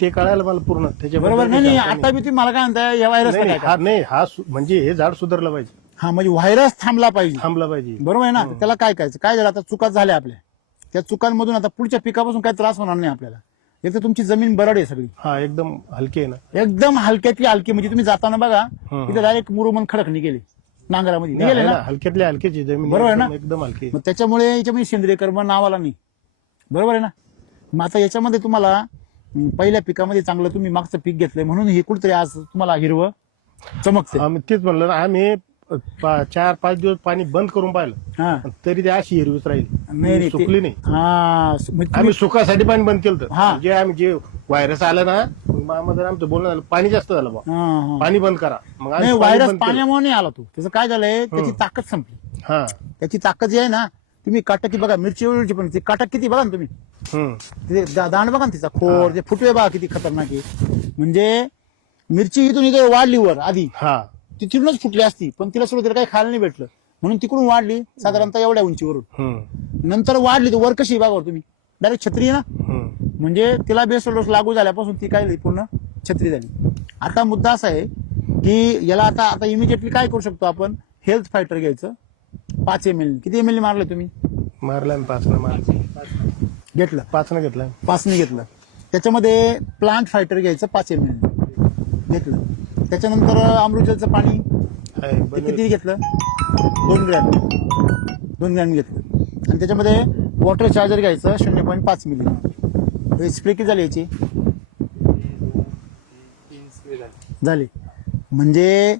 ते कळायला मला पूर्ण त्याच्या बरोबर. नाही आता मी तुम्ही मला काय म्हणताय, या व्हायरस नाही हा म्हणजे हे झाड सुधारलं पाहिजे. हा म्हणजे व्हायरस थांबला पाहिजे, बरोबर आहे ना. त्याला काय करायचं, काय झालं आता, चुका झाल्या आपल्या, त्या चुकांमधून आता पुढच्या पिकापासून काही त्रास होणार नाही आपल्याला. एक तर तुमची जमीन बरड आहे सगळी, हा एकदम हलकी आहे ना, एकदम हलक्यातली हलकी. म्हणजे तुम्ही जाताना बघा तिथे डायरेक्ट मुरुमन खडक निघेले नांगरामध्ये, निघेले ना, हलक्यातल्या हलकीची जमीन, बरोबर आहे ना, एकदम हलकी. मग त्याच्यामुळे याच्यामध्ये सेंद्रिय कर्म नावाला नाही, बरोबर आहे ना. मग आता याच्यामध्ये तुम्हाला पहिल्या पिकामध्ये चांगलं तुम्ही मागचं पीक घेतलंय म्हणून हे कुठतरी आज तुम्हाला हिरवं चमकते. आम्ही तेच म्हणलं ना, आम्ही 4-5 दिवस पाणी बंद करून पाहिलं, तरी ती अशी हिरवीच राहिली, सुकली नाही. आम्ही सुकासाठी पाणी बंद केलं. जे आम्ही जे व्हायरस आला ना, मग आमचं बोलणं झालं, पाणी जास्त झालं बा, पाणी बंद करा. मग नाही, व्हायरस पाण्यामुळे नाही आला तो, त्याचं काय झालंय, त्याची ताकद संपली. हा, त्याची ताकद जी आहे ना, तुम्ही काटकी बघा, मिरची पण ती काटक किती बघा ना तुम्ही, दांड बघा ना तिचा, खोड, ते फुटवे बघा किती खतरनाक आहे. म्हणजे मिरची इथून इथे वाढली वर आधी, ती तिथूनच फुटली असती, पण तिला सुरुवातीला काही खायला नाही भेटलं म्हणून तिकडून वाढली साधारणतः एवढ्या उंचीवरून. नंतर वाढली तर वर कशी बघा तुम्ही, डायरेक्ट छत्री आहे ना, म्हणजे तिला बेसल डोस लागू झाल्यापासून ती काय झाली, पूर्ण छत्री झाली. आता मुद्दा असा आहे की याला आता इमिजिएटली काय करू शकतो आपण, हेल्थ फायटर घ्यायचं 5 ml. किती ml मारलं तुम्ही? मारला 5 मारलं, घेतलं 5 घेतलं. 5 घेतलं. त्याच्यामध्ये प्लांट फायटर घ्यायचं 5 ml घेतलं. त्याच्यानंतर अमृतजलचं पाणी ते किती घेतलं? 2 ग्रॅम घेतलं. आणि त्याच्यामध्ये वॉटर चार्जर घ्यायचं 0.5 मिली. स्प्रे किती झाली याची? झाली. म्हणजे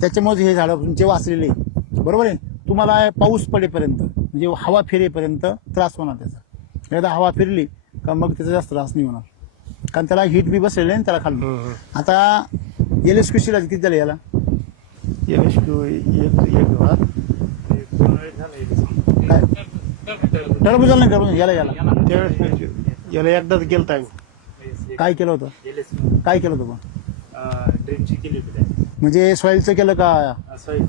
त्याच्यामुळे हे झाडं तुमचे वाचलेले, बरोबर आहे. तुम्हाला पाऊस पडेपर्यंत म्हणजे हवा फिरेपर्यंत त्रास होणार त्याचा. एकदा हवा फिरली का मग त्याचा जास्त त्रास नाही होणार, कारण त्याला हीट बी बसलेलं आहे त्याला खाली. आता LSQC किती झाले याला? टरबुजाला नाही टरबुज याला त्यावेळेस याला एकदाच गेलता आम्ही. काय केलं होतं? काय केलं होतं पण? ड्रीमची केली होती म्हणजे सॉईलचं केलं का? असं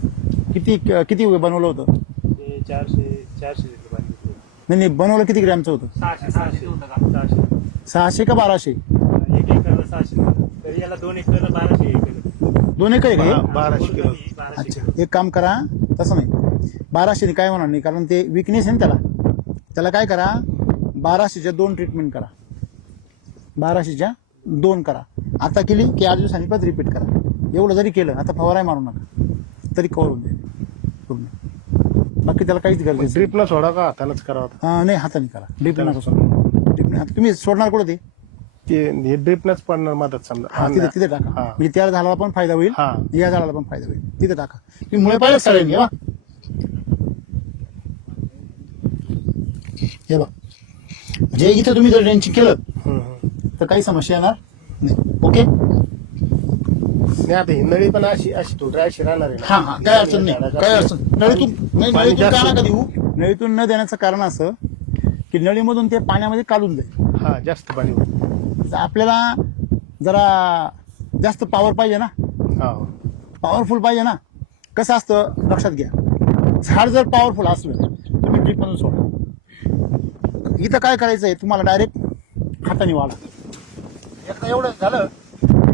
किती किती बनवलं होतं? ते 400 लिटर पाणी घेतलं. नाही बनवलं किती ग्रॅमचं होतं? 600 होतं का? 600 का 1200? 1 एकरला 600 होतं. तर याला 2 एकरला 1200 केलं. 2 एकर आहे का हे? 1200 किलो. अच्छा, एक काम करा, तसं नाही 1200 काय होणार नाही, कारण ते विकनेस आहे ना त्याला काय करा, 1200च्या 2 ट्रीटमेंट करा. 1200च्या 2 करा. आता केली की 8 दिवसांनी परत रिपीट करा. एवढं जरी केलं, आता फवाराही मारू नका तरी कव्हर होऊन जाईल पूर्ण. बाकी त्याला काहीच गरज नाही. ड्रिप न सोडा का हातानच करावं? नाही, हाताने करा. ड्रिप नका सोडा. ड्रिप नाही. तुम्ही सोडणार कुठं ते? हे ड्रिपनच पडणार मदत समजा. तिथे टाका. हा. म्हणजे त्या झाडाला पण फायदा होईल, हा. या झाडाला पण फायदा होईल. तिथे टाका. तुम्ही मुळे पाहिजे सगळ्यांनी. हे बघ, जे इथं तुम्ही जर ड्रेंचिंग केलं तर काही समस्या येणार नाही. ओके. नाही आता ही नळी पण अशी थोडी अशी राहणार आहे हा हा, काय अडचण नाही, काय अडचण नळीतून काय नका देऊ. नळीतून न देण्याचं कारण असं की नळीमधून ते पाण्यामध्ये काढून जाईल. हा, जास्त पाणी होतं. आपल्याला जरा जास्त पॉवर पाहिजे ना, हा. पॉवरफुल पाहिजे ना. कसं असतं लक्षात घ्या, झाड जर पॉवरफुल असलं तुम्ही ड्रीप मधून सोडा. इथं काय करायचंय तुम्हाला, डायरेक्ट हाताने वाढा. एकदा एवढं झालं,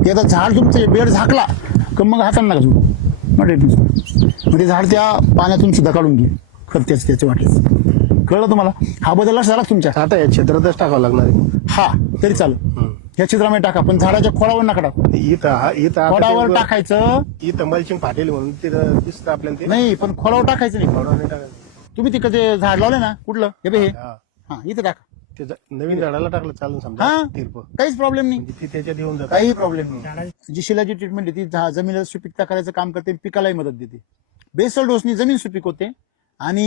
एकदा झाड तुमचं बेड झाकला तर मग हाताने नका सोडू, म्हणजे झाड त्या पाण्यातून सुद्धा काढून घे खरतेच त्याचे वाटेच. कळलं तुम्हाला? हा बदल लक्षात झाला तुमच्या? आता या क्षेत्रातच टाकावं लागणार आहे. हा तरी चालेल, ह्या क्षेत्रामध्ये टाका, पण झाडाच्या खोडावर नका टाका. इथं खोडावर टाकायचं. इथं मल्चिंग फाटेल म्हणून तिथं दिसतं आपल्याला ते. नाही, पण खोडावर टाकायचं नाही. खोडावर नाही टाकायचं. तुम्ही तिकडे जे झाड लावले ना, कुठलं हे बे हे, हा. हा इथं टाका. ते नवीन झाडाला टाकलं चालून समजा. हा, तिरपं काहीच प्रॉब्लेम नाही, ती त्याच्यात येऊन जात. काही प्रॉब्लेम नाही. जी शिलाची ट्रीटमेंट आहे ती जमिनीला सुपीकता करायचं काम करते, पिकालाही मदत देते. बेसल डोसनी जमीन सुपीक होते आणि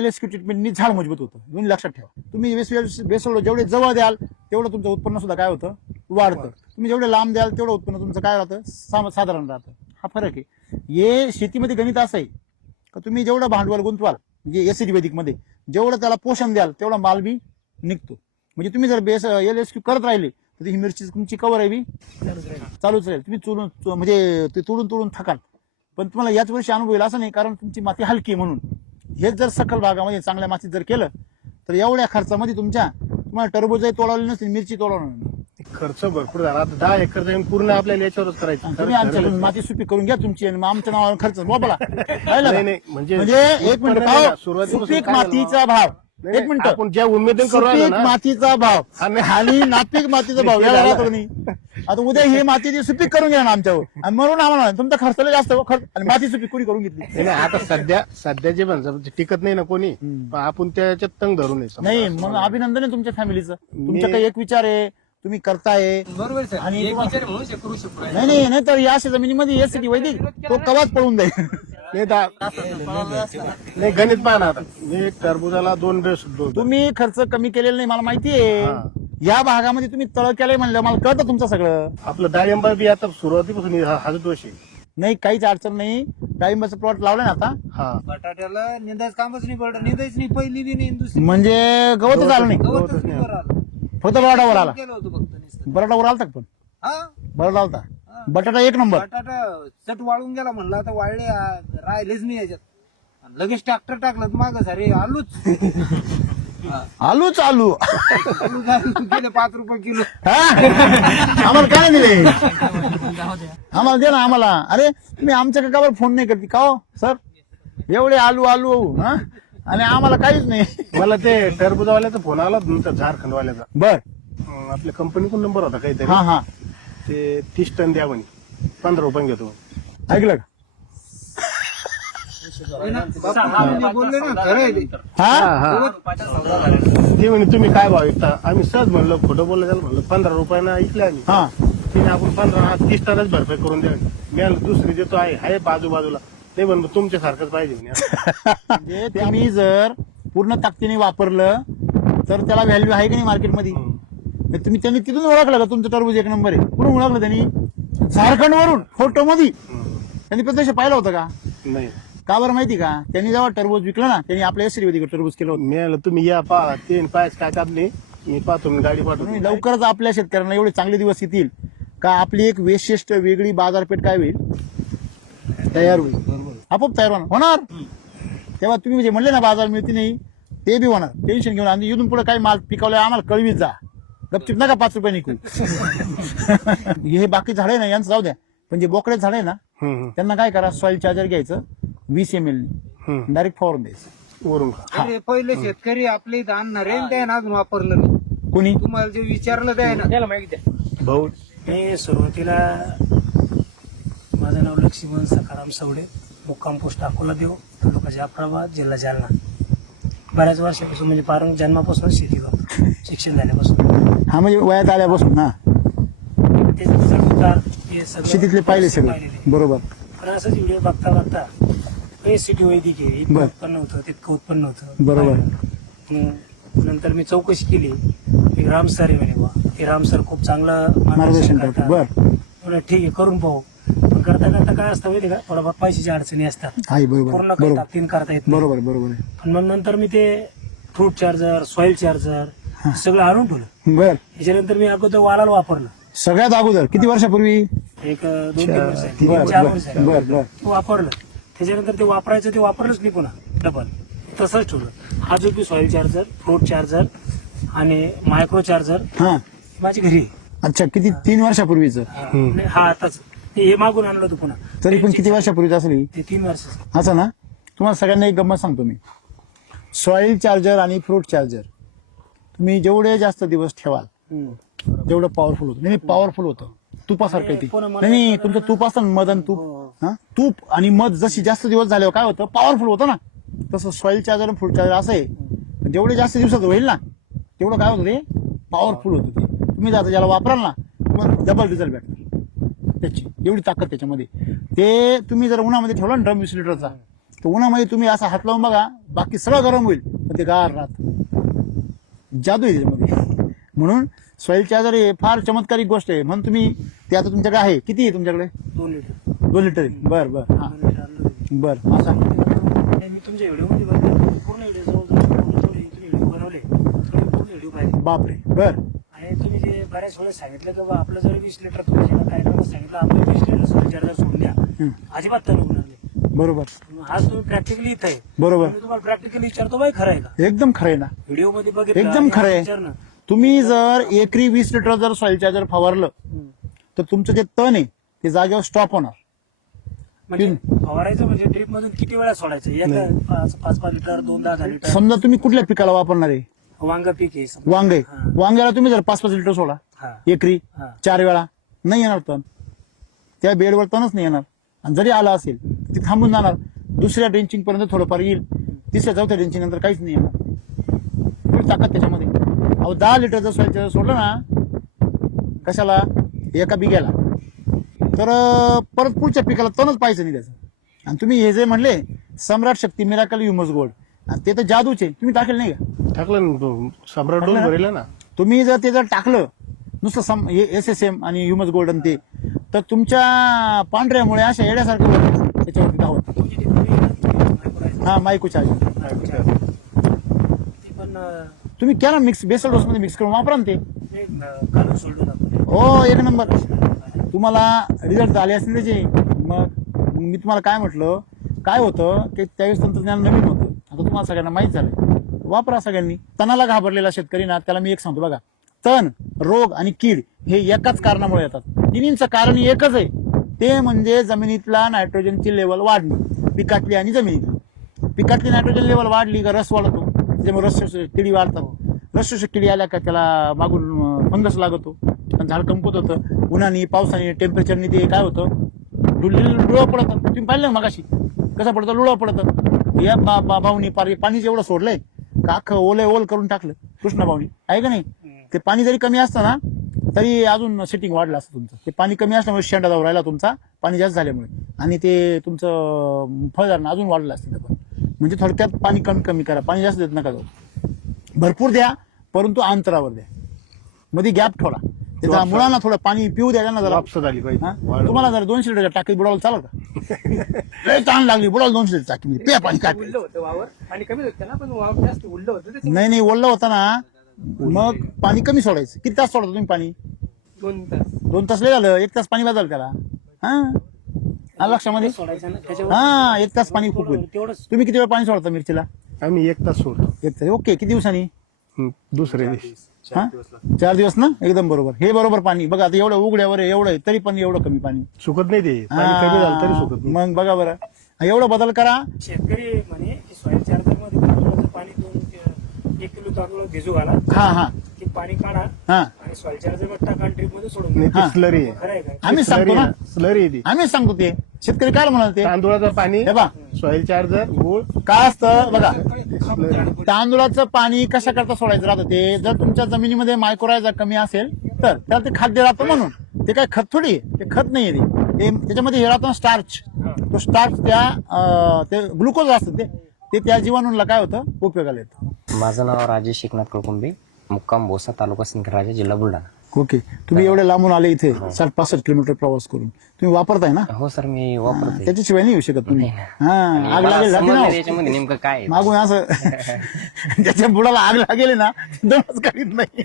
LSQ ट्रीटमेंटनी झाड मजबूत होतं. दोन्ही लक्षात ठेवा. तुम्ही बेसल डोस जेवढे जवळ द्याल तेवढं तुमचं उत्पन्न सुद्धा काय होतं, वाढतं. तुम्ही जेवढे लांब द्याल तेवढं उत्पन्न तुमचं काय राहतं, साधारण राहतं. हा फरक आहे. हे शेतीमध्ये गणित असं आहे का तुम्ही जेवढं भांडवल गुंतवाल, म्हणजे एसिड वैदिकमध्ये जेवढं त्याला पोषण द्याल तेवढा माल बी निघतो. म्हणजे तुम्ही जर LSQ करत राहिले तर ही मिरची तुमची कवर आहे बी चालूच राहील. तुम्ही चुरून म्हणजे ते तोडून थकाल, पण तुम्हाला याच वर्षी अनुभव येईल असं नाही, कारण तुमची माती हलकी आहे म्हणून. हेच जर सखल भागामध्ये चांगल्या मातीत जर केलं तर एवढ्या खर्चामध्ये तुम्हाला टरबूजही तोडवली नसतील, मिरची तोडवणार नाही. खर्च भरपूर झाला. आता 10 एकर जाऊन पूर्ण आपल्याला याच्यावरच करायचं. तुम्ही आमच्याकडून माती सुपीक करून घ्या तुमची, आणि मग आमच्या नावावर खर्च बोला. नाही, म्हणजे एक मिनिट, सुपीक मातीचा भाव, एक मिनिट, आपण ज्या उमेदीने करू सुपीक ना, मातीचा भाव आणि नापीक मातीचा भाव याला राहतो नाही. आता उद्या ही माती सुपीक करून घ्या ना आमच्यावर, आणि म्हणून आम्हाला तुमचा खर्चाला जास्त खर्च, आणि माती सुपीक कोणी करून घेतली नाही. आता सध्या जे म्हणतात टिकत नाही ना कोणी, पण आपण त्याच्यात तंग धरू नये. नाही. मग अभिनंदन आहे तुमच्या फॅमिलीचं. तुमचा काही एक विचार आहे, तुम्ही करताय. बरोबर सर. आणि एक विचार म्हणून ते करू शकतो. नाही तर या अशा जमिनीमध्ये एसिडी वैदिक तो कवाच पळून जाईल. नाही गणित पाहा ना. आता मी टरबुजाला 2 ड्रेस तुम्ही खर्च कमी केलेला नाही, मला माहिती आहे. या भागामध्ये तुम्ही तळ केलंय म्हणलं, मला कळतं तुमचं सगळं. आपलं डाळिंब बी आता सुरुवातीपासून हाच दोष आहे. नाही, काहीच अडचण नाही. डाळिंबाचं प्लॉट लावलाय ना आता. हा, बटाट्याला निंदाच कामच नाही पडलं. निंदाच नाही, पहिली बी नाही, दुसरी म्हणजे गवतच आलं नाही, गवतच नाही वर आलं. फक्त बरडावर आला. केलं होतं फक्त नुसतं. बरडावर आलता का? पण हा, बरडा आलता. बटाटा एक नंबर. बटाटा चट वाळून गेला म्हणलं, आता वाळले राहिलेच नाही याच्यात. आणि लगेच ट्रॅक्टर टाकलं माग सारे आलूच. आलूच आलू गेले 5 रुपये किलो. हा? आम्हाला काय नाही दिले आम्हाला दे ना आम्हाला. अरे तुम्ही आमच्या काकावर फोन नाही करते का हो सर? एवढे आलू आलू हा आणि आम्हाला काहीच नाही. मला ते टरबूजवाल्याचा फोन आला तुमचा झारखंडवाल्याचा. बर आपल्या कंपनीकडून नंबर होता काहीतरी. हा हा ते 30 टन द्या म्हणे, 15 रुपये घेतो म्हणे. ऐकलं का? बापू बोलले ना खरं आहे ते. हा ते म्हणे तुम्ही काय भाव विकता? आम्ही सहज म्हणलं, खोटं बोललं त्याला म्हणलं 15 रुपयानं ऐकले आम्ही. हा तिने आपण 30 टनच भरपाई करून द्या. मी म्हणलं, दुसरी देतो आहे बाजूबाजूला. ते म्हणलं तुमच्यासारखंच पाहिजे म्हणे. म्हणजे तुम्ही जर पूर्ण ताकदीने वापरलं तर त्याला व्हॅल्यू आहे की नाही मार्केटमध्ये? तुम्ही त्यांनी तिथून ओळखलं का तुमचं टरबूज एक नंबर आहे? कुठून ओळखलं त्यांनी? झारखंड वरून फोटो मध्ये. त्यांनी प्रत्यक्ष पाहिलं होतं का? नाही, का बरं माहिती का? त्यांनी जेव्हा टरबूज विकलं ना त्यांनी आपल्या एसरी टरबूज केलं होतं. मी म्हणलं तुम्ही या पहा, ते पायच काय कापले मी पाहतो, मी गाडी पाठवतो. तुम्ही लवकरच आपल्या शेतकऱ्यांना एवढे चांगले दिवस येतील का आपली एक विशिष्ट वेगळी बाजारपेठ काय होईल? तयार होईल. आपोआप तयार होणार. तेव्हा तुम्ही म्हणजे म्हणले ना बाजार मिळते नाही, ते बी होणार. टेन्शन घेऊन आणि इथून पुढे काही माल पिकवलाय आम्हाला कळवीत जा. गपचिप नका 5 रुपये निघू. हे बाकी झाडे ना यांचं जाऊ द्या, पण जे बोकडे झाडे ना त्यांना काय करा, सॉइल चार्जर घ्यायचं 20 ml डायरेक्ट फवारून द्यायचं वरून. अरे पहिले शेतकरी आपले इथं आणणार आहे त्या अजून वापरलं नाही. कोणी? तुम्हाला जे विचारलं त्या ना त्याला माहिती द्या. भाऊ मी सुरुवातीला माझं नाव लक्ष्मण सखाराम सवडे, मुक्काम पोस्ट अकोला देव, तालुका जाफराबाद, जिल्हा जालना. बऱ्याच वर्षापासून म्हणजे पारून जन्मापासून शेती करतो, शिक्षण झाल्यापासून. हा म्हणजे वयात आल्यापासून ना ते चढ-उतार हे सगळं शेतीतले पाहिले सगळे. पाहिलेले. बरोबर. पण असंच व्हिडिओ बघता बघता हे सिटी वैदिक आहे, इतकं बरं. उत्पन्न होतं तितकं उत्पन्न होतं. बरोबर. मग नंतर मी चौकशी केली, एक राम सर आहे म्हणे बा, हे राम सर खूप चांगलं मार्गदर्शन करतात. बर म्हणलं ठीक आहे करून पाहू. पण करता करता काय असतं माहिती का, थोडाफार पैशाची अडचणी असतात, आहे. बरोबर पूर्ण काही बरोबर ताकदीन करता येत नाही. बरोबर बरोबर आहे. पण मग नंतर मी ते फ्रूट चार्जर, सॉइल चार्जर सगळं आणून ठेवलं. बर त्याच्यानंतर मी अगोदर वालाला वापरलं. सगळ्यात अगोदर किती वर्षापूर्वी? एक 2-3 वर्ष आहे, बर 4 बर वर्ष आहे. बर बर ते वापरलं. त्याच्यानंतर ते वापरायचं ते वापरलंच नाही पुन्हा डबल, तसंच ठेवलं. हा जो की सॉइल चार्जर, फ्रूट चार्जर आणि मायक्रो चार्जर हा माझी घरी आहे. अच्छा, किती 3 वर्षापूर्वीच? नाही, हा आताच ते हे मागून आणलं होतं पुन्हा. तरी पण किती वर्षापूर्वीच असेल ते 3 वर्ष. असं ना? तुम्हाला सगळ्यांना एक गंमत सांगतो मी. सॉइल चार्जर आणि फ्रूट चार्जर तुम्ही जेवढे जास्त दिवस ठेवाल तेवढं पॉवरफुल होतं. नाही पॉवरफुल होतं, तुपासारखं आहे ते. नाही तुमचं तूप असतं ना, मध आणि तूप. हा, तूप आणि मध जशी जास्त दिवस झाल्यावर काय होतं, पॉवरफुल होतं ना. तसं सॉइल चार्जर आणि फ्रूट चार्जर असं आहे, जेवढे जास्त दिवसात होईल ना तेवढं काय होतं ते पॉवरफुल होतं ते. तुम्ही जाता ज्याला वापराल ना तुम्हाला डबल रिझल्ट भेटणार त्याची, एवढी ताकद त्याच्यामध्ये. ते तुम्ही जर उन्हामध्ये ठेवला ना ड्रम 20 लिटरचा, तर उन्हामध्ये तुम्ही असा हात लावून बघा, बाकी सगळं गरम होईल पण ते गार राहत. जादू आहे त्याच्यामध्ये. म्हणून सॉइल चार्जर हे फार चमत्कारिक गोष्ट आहे. म्हणून तुम्ही ते आता तुमच्याकडे आहे, किती आहे तुमच्याकडे? 2 लिटर. 2 लिटर आहे. बर बर हा 2 लिटर आणलं होतं. बर असा. मी तुमच्या व्हिडिओमध्ये बघितलं, पूर्ण व्हिडिओ तुम्ही व्हिडिओ बनवले, तुम्ही पूर्ण व्हिडिओ पाहिले. बापरे. बर आणि तुम्ही जे बऱ्याच वेळेस सांगितलं की बा आपलं जर 20 लिटर तुम्ही जेव्हा काय करायला सांगितलं, आपलं 20 लिटर सॉइल चार्जर सोडून द्या, अजिबात तर होणार नाही. बरोबर आज तुम्ही प्रॅक्टिकली इथं आहे. बरोबर. मी तुम्हाला प्रॅक्टिकली विचारतो, बाई खरं आहे का? एकदम खरं आहे ना, व्हिडिओ मध्ये बघितलं एकदम खरं आहे. विचार ना. तुम्ही जर एकरी 20 लिटर जर सॉइल चार्जर फवारलं तर तुमचं जे तण आहे ते जागेवर स्टॉप होणार. म्हणजे फवारायचं म्हणजे ड्रीप मधून किती वेळा सोडायचं? एक 5 लिटर, 2-10 लिटर. समजा तुम्ही कुठल्या पिकाला वापरणार आहे? वांग पीक आहे समजा. वांगे. हा. वांग्याला तुम्ही जर 5-5 लिटर सोडा हा. एकरी हा. 4 वेळा, नाही येणार तण. त्या बेडवर तणच नाही येणार. आणि जरी आला असेल ते थांबून जाणार. दुसऱ्या ड्रेंचिंग पर्यंत थोडंफार येईल, 3ऱ्या-4थ्या ड्रेंचिंग नंतर काहीच नाही येणार. एवढी ताकद त्याच्यामध्ये. अहो 10 लिटर जर सॉइल चार्जर सोडलं ना कशाला, एका बिघ्याला, तर परत पुढच्या पिकाला तणच पाहायचं नाही त्याचं. आणि तुम्ही हे जे म्हणले सम्राट शक्ती मिराकल ह्युमस गोल्ड, ते तर जादूचे. तुम्ही टाकेल नाही का? टाकलं ना तो, सम्राट डोस भरेल ना. तुम्ही जर ते जर टाकलं नुसतं SSM आणि ह्युमस गोल्ड आणि ते, तर तुमच्या पांढऱ्यामुळे अशा येड्यासारखं होतं त्याच्यावरती धावत. हा मायको चार्जर ते पण तुम्ही केला मिक्स, बेसल डोस मध्ये मिक्स करून वापरा ना ते. काढून सोडलं आपण. हो एक नंबर. तुम्हाला रिझल्ट आले असतील त्याचे. मग मी तुम्हाला काय म्हटलं, काय होतं की त्यावेळेस तंत्रज्ञान नवीन होतं, आता तुम्हाला सगळ्यांना माहीत झालं. वापरा सगळ्यांनी. तणाला घाबरलेला शेतकरी ना, त्याला मी एक सांगतो बघा, तण, रोग आणि कीड हे एकाच कारणामुळे येतात. तिन्हींचं कारण एकच आहे, ते म्हणजे जमिनीतला नायट्रोजनची लेवल वाढणं, पिकातली आणि जमिनीतली. पिकातली नायट्रोजन लेवल वाढली का रस वाढतो, त्याच्यामुळे रस किडी वाढतात. रस किडी आल्या का त्याला मागून फंगस लागतो, झाड कमकुत होतं. उन्हाने, पावसाने, टेम्परेचरने ते काय होतं, लुळं पडतं. तुम्ही पाहिलं ना मगाशी कसं पडतं, लुळं पडतं. या भाऊनी पाणी जेवढं सोडलंय का अख्खं ओल करून टाकलं कृष्णा भाऊनी, आहे का नाही. ते पाणी जरी कमी असतं ना तरी अजून सेटिंग वाढलं असतं तुमचं. ते पाणी कमी असल्यामुळे शेंडा जाऊ राहिला तुमचा, पाणी जास्त झाल्यामुळे, आणि ते तुमचं फळधारणा अजून वाढलं असतं. म्हणजे थोडक्यात पाणी कमी करा, पाणी जास्त देत नका जाऊ. भरपूर द्या परंतु अंतरावर द्या, मध्ये गॅप ठेवा. त्याचा मुळांना थोडं पाणी पिऊ द्या ना जरा. वापस झाली पाहिजे. तुम्हाला जर 200 लिटर टाकीत बुडावलं चालत का? लय ताण लागली, बुडावलं 200 लिटर टाकीमध्ये, प्या पाणी. काय उरलं होतं वावर आणि कमी होतं ना, पण वावर जास्त उरलं होतं त्याच्यामुळे नाही ओढलं होतं ना, मग पाणी कमी सोडायचं. किती तास सोडता तुम्ही पाणी? 2 तास 2 तास लय झालं, 1 तास पाणी बदल त्याला. हा लक्षामध्ये, सोडायचं ना त्याच्यावर. हा 1 तास पाणी खूप होईल. तेवढंच तुम्ही किती वेळ पाणी सोडता मिरचीला? आम्ही 1 तास सोडतो. 1 तास. ओके, किती दिवसांनी? दुसऱ्या दिवशी. हा 4 दिवस ना, एकदम बरोबर. हे बरोबर पाणी बघा, आता एवढं उघड्यावर आहे, एवढं आहे, तरी पण एवढं कमी पाणी. सुकत नाही ते, पाणी कमी झालं तरी सुकत नाही. मग बघा बरं, एवढं बदल करा. शेतकरी म्हणे की सॉइल चार्जर मध्ये तांदूळाचं पाणी 1 किलो तांदूळ भिजू घाला, हा हा की पाणी काढा हा आणि सॉइल चार्जर मध्ये टाका, ड्रीप मध्ये सोडून नाही, द्या. ती स्लरी आहे. खरं आहे काय? आम्ही सांगतो ना, स्लरी आहे ती. आम्हीच सांगतो. ते शेतकरी काय म्हणाल ते तांदूळाचं पाणी, हे बा सॉइल चार्जर, गुळ, काय असतं बघा, तांदूळाचं पाणी कशा करता सोडायचं राहतं. ते जर तुमच्या जमिनीमध्ये मायक्रोरायझा कमी असेल तर त्याला ते खाद्य राहतं, म्हणून ते काय खत थोडी आहे, ते खत नाहीये ते. त्याच्यामध्ये हे राहतं स्टार्च. तो स्टार्च ते ग्लुकोज असतं, ते त्या जीवाणूला काय होतं, उपयोगाला येतं. माझं नाव राजेश एकनाथ कुळकुंबे, मुक्काम भोसा, तालुका सिंदखेड, जिल्हा बुलढाणा. ओके, तुम्ही एवढे लांबून आले इथे 60-65 किलोमीटर प्रवास करून, तुम्ही वापरताय ना? हो सर, मी वापरते. त्याच्याशिवाय नाही येऊ शकत तुम्ही. हा आग मला लागेल समजलं ना नाही याच्यामध्ये नेमकं काय आहे. मागून असं ज्याच्या बुडाला आग लागेल ना, दोनच करीत नाही.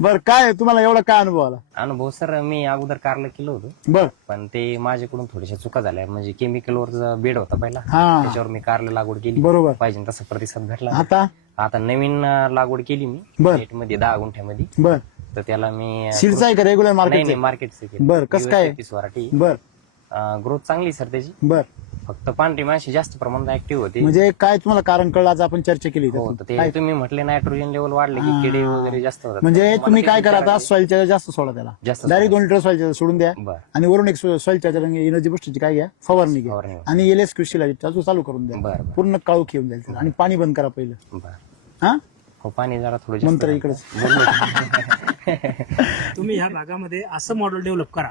बरं, काय तुम्हाला एवढा काय अनुभव आला? अनुभव सर, मी अगोदर कारलं केलं होतं, बर पण ते माझ्याकडून थोड्याशा चुका झाल्या. म्हणजे केमिकलवर बेड होता पहिला, हा. त्याच्यावर मी कारलं लागवड केली, बरोबर. पाहिजे तसा प्रतिसाद भेटला. आता नवीन लागवड केली मी बर. मध्ये 10 गुंठ्यामध्ये. बर तर त्याला मी सीडचा आहे का रेग्युलर मार्केट? मार्केटचं बर, कसं काय? व्हरायटी. बर ग्रोथ चांगली सर त्याची. बर, फक्त पांढरी माशी जास्त प्रमाणात ऍक्टिव्ह होती. म्हणजे काय तुम्हाला कारण कळलं, आज आपण चर्चा केली हो, त्यातून. तर काय? ते तुम्ही म्हटले नायट्रोजन लेवल वाढले की किडे वगैरे जास्त होतात. म्हणजे मला तुम्ही ते काय करा, आता विचारायचं. सॉइल चार्जर जास्त सोडा त्याला, जास्त डायरेक्ट 2 लिटर सॉइल चार्जर सोडून द्या, बरं. आणि वरून एक सॉइल चार्जर एनर्जी बुस्टरची काय घ्या, फवारणी घ्या, फवारणी. आणि एलएस कृषीला चालू करून द्या. बरं, बरं. पूर्ण काळू घेऊन जाईल त्याला, आणि पाणी बंद करा पहिलं. बरं. हा हो, पाणी जरा थोडं जास्त नंतर झालं. इकडेच. तुम्ही ह्या भागामध्ये असं मॉडेल डेव्हलप करा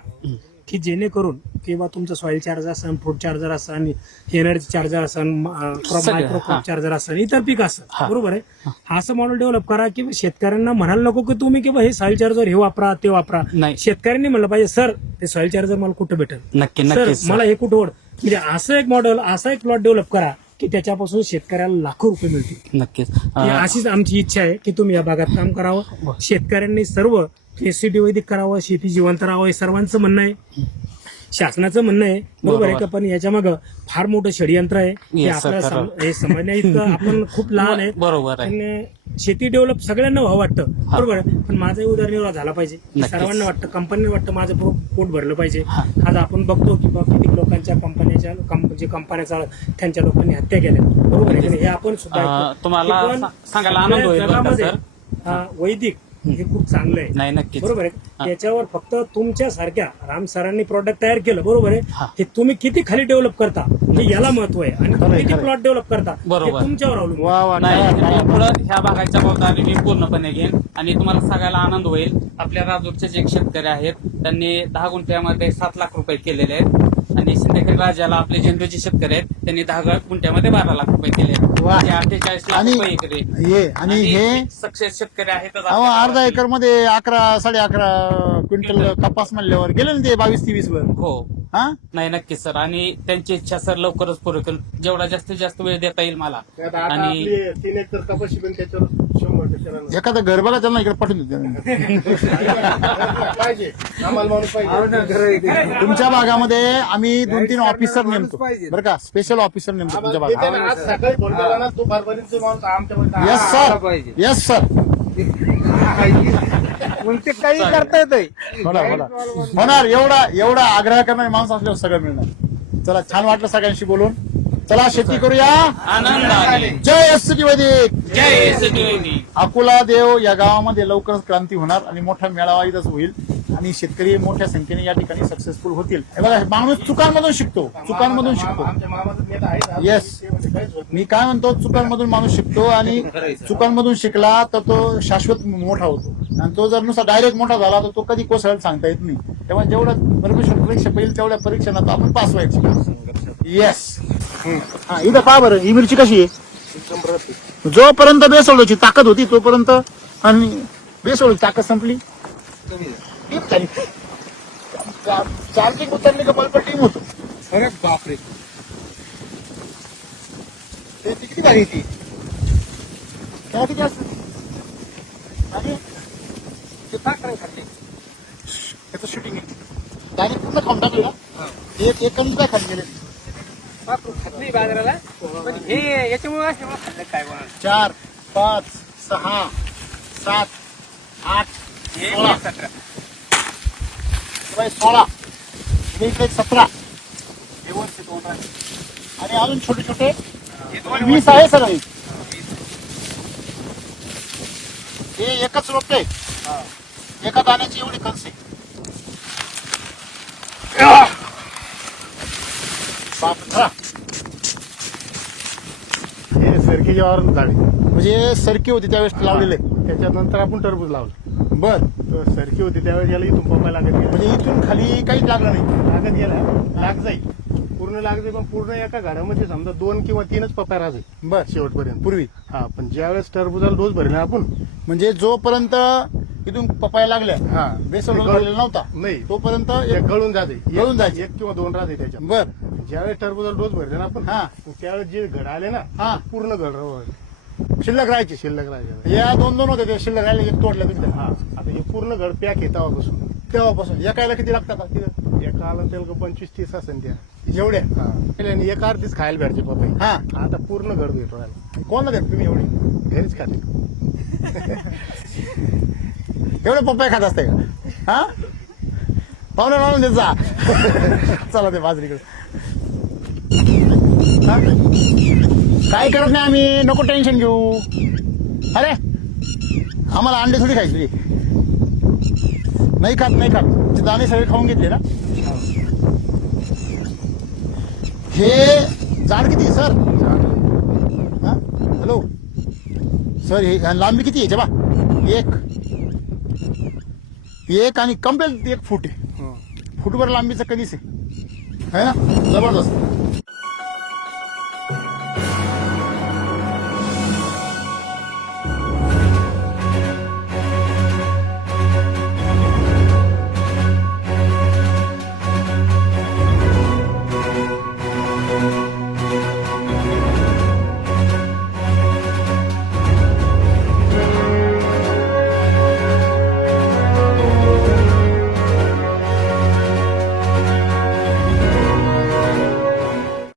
की जेणेकरून किंवा तुमचं सॉइल चार्जर असेल, फ्रूट चार्जर असेल, एनर्जी चार्जर असेल, मायक्रो क्रॉप चार्जर असेल, इतर पीक असेल, बरोबर आहे. असं मॉडेल डेव्हलप करा की शेतकऱ्यांना म्हणायला नको की तुम्ही किंवा हे सॉइल चार्जर हे वापरा ते वापरा. नाही. शेतकऱ्यांनी म्हणलं पाहिजे, सर ते सॉइल चार्जर मला कुठं भेटेल, नक्की सर नक्की मला हे कुठं ओढ. म्हणजे असं एक मॉडेल, असा एक प्लॉट डेव्हलप करा की त्याच्यापासून शेतकऱ्याला लाखो रुपये मिळतील. नक्कीच. ही अशीच आमची इच्छा आहे की तुम्ही या भागात काम करावं. शेतकऱ्यांनी सर्व एससीटी वैदिक करावं, शेती जिवंत राहावं, हे सर्वांचं म्हणणं आहे, शासनाचं म्हणणं आहे, बरोबर आहे का. पण याच्या मागं फार मोठं षडयंत्र आहे. हे Yes, sir, आपल्याला खरं. हे समजण्या इतकं आपण खूप लहान आहे. बरोबर आहे. आणि शेती डेव्हलप सगळ्यांना व्हावं वाटतं, बरोबर आहे. पण माझाही उदरनिर्वाह झाला पाहिजे, नक्कीच. सर्वांना वाटतं, कंपनीला वाटतं माझं पोट भरलं पाहिजे. आज आपण बघतो की बा किती लोकांच्या कंपन्याच्या जे कंपन्याचा त्यांच्या लोकांनी हत्या केल्या, बरोबर आहे. हे आपण सुद्धा ऐकतो. तुम्हाला हे पण सांगायला आनंद होईल बरं का, जगामध्ये, सर. वैदिक हे खूप चांगलं आहे, नाही नक्कीच. बरोबर आहे. त्याच्यावर फक्त तुमच्या सारख्या राम सरांनी प्रॉडक्ट तयार केलं, बरोबर आहे. हे तुम्ही किती खाली डेव्हलप करता हे याला महत्व आहे, आणि तुम्ही किती प्लॉट डेव्हलप करता हे बरोबर. तुमच्यावर अवलंबून वा वा, नाही, पुढं ह्या भागाची जबाबदारी मी पूर्णपणे घेईन, आणि तुम्हाला सांगायला आनंद होईल, आपल्या राजूरचेच एक शेतकरी आहेत, त्यांनी 10 गुंठ्यामध्ये 7 लाख रुपये केलेले आहेत, आणि सिंदखेड राजाला आपले झेंडूचे शेतकरी आहेत, त्यांनी 10 गुंठ्यामध्ये 12 लाख रुपये केले आहेत. वा. म्हणजे 48 लाख आणि रुपये एकरी. आणि हे सक्सेस शेतकरी आहेत. अर्धा एकर मध्ये 11-11.5 क्विंटल कपास म्हणल्यावर गेले ना ते 22-23 वर. हो, हा नाही नक्कीच सर, आणि त्यांची इच्छा सर लवकरच पूर्ण करेल, जेवढा जास्तीत जास्त वेळ देता येईल मला. आता आणि आपली 3 एकर कपाशी पण त्याच्यावर 100% राहणार. एखादा घर बघा त्यांना इकडे पाठवून देतो. पाहिजे आम्हाला माणूस पाहिजे. तुमच्या भागामध्ये आम्ही 2-3 ऑफिसर नेमतो बरं का, स्पेशल ऑफिसर नेमतो तुमच्या ते त्यानं भागात. आज सकाळी फोन केला ना, तो बारबारीचा माणूस आमच्यामध्ये येस सर, येस सर. मग ते काही करता येतंय. होणार एवढा आग्रह करणारे माणूस असल्यावर सगळं मिळणार. चला, छान वाटलं सगळ्यांशी बोलून. चला शेती करूया. आनंदाने. जय एसटी वैदिक. जय सचिव. अकोला देव या गावामध्ये लवकरच क्रांती होणार आणि मोठा मेळावा इथंच होईल आणि शेतकरी मोठ्या संख्येने या ठिकाणी सक्सेसफुल होतील. हे बघा, माणूस चुकांमधून शिकतो. आमच्या मामाचा नेता आहे ना, येस, ते म्हणजे काहीच होत मी काय म्हणतो, चुकांमधून माणूस शिकतो आणि चुकांमधून शिकला तर तो शाश्वत मोठा होतो. आणि तो जर नुसता डायरेक्ट मोठा झाला तर तो कधी कोसळत सांगता येत नाही. तेव्हा जेवढं परमेश्वर परीक्षा पाहिजे तेवढ्या परीक्षेनं आपण पास व्हायची. येस. हा, इथं पहा बरं, ही मिरची कशी आहे. जोपर्यंत बेसोळची ताकद होती तोपर्यंत, आणि बेसोळची ताकद संपली, चार्जिंग उतरली का बल्ब टीम होतो. अरे बापरे, ते किती भारी ती किती असत आणि ते त्याचं शूटिंग आहे. त्याने पूर्ण खाऊन टाकले ना, एक कणीस काय खाली गेले. बाजाराला हे याच्यामुळे काय 4, 5, 6, 7, 8, 16, इकडे 17 व्यवस्थित होत आहे. आणि अजून छोटे छोटे 20 आहे सर. हे एकच रोपटे, एका दाण्याची एवढी कणसे. बापरे. हे सरकीच्या वावरात झाडे, म्हणजे सरकी होती त्यावेळेस लावलेले. त्याच्यानंतर आपण टरबूज लावलं. बर, तर सरकी होती त्यावेळेस याला इथून पप्पा लागत गेला. म्हणजे इथून खाली काहीच लागलं नाही. लागत गेला लाग जाईल, पूर्ण लाग जाईल, पण पूर्ण एका झाडामध्ये समजा 2 किंवा 3च पप्पा राहायचे बर, शेवटपर्यंत. पूर्वी. हा, पण ज्यावेळेस टरबुजाला डोस भरला आपण, म्हणजे जोपर्यंत इथून पपाया लागल्या, हा, बेसन भरलेला नव्हता नाही, तोपर्यंत एक गळून जाते, गळून जायचे. 1 किंवा 2 राहते त्याच्यात. बर. ज्यावेळेस टरबुजाला डोस भरले ना आपण, हा, त्यावेळेस जे घड आले ना, हा, पूर्ण घड शिल्लक राहायची. शिल्लक राहिले. या 2 होते ते शिल्लक राहिले, एक तोडल्या तुमच्या. हा, आता हे पूर्ण घड पॅक आहे तेव्हापासून. तेव्हापासून एकायला किती लागतात तिथं. एका आला त्याला 25-30 असेल त्या. एवढ्या. हा, आणि एक अर्धीच खायला भेटते पपई. हा, आता पूर्ण घड भेटू राहिला. कोणाला देत तुम्ही एवढी. घरीच खाते. एवढे पप्पाय खात असते का. हा, पाहुणे आणून देत जा. चला ते बाजरीकडे. हा? काय करत नाही आम्ही, नको टेन्शन घेऊ. अरे आम्हाला अंडे थोडी खायची. नाही खात ते दाणे सगळे खाऊन घेतले ना. हे झाड किती सर. हा, हॅलो सर, हे लांबी किती आहे बा. एक आणि कम्प्लीट 1 फूट आहे. फुटभर लांबीचं कधीच आहे ना, जबरदस्त.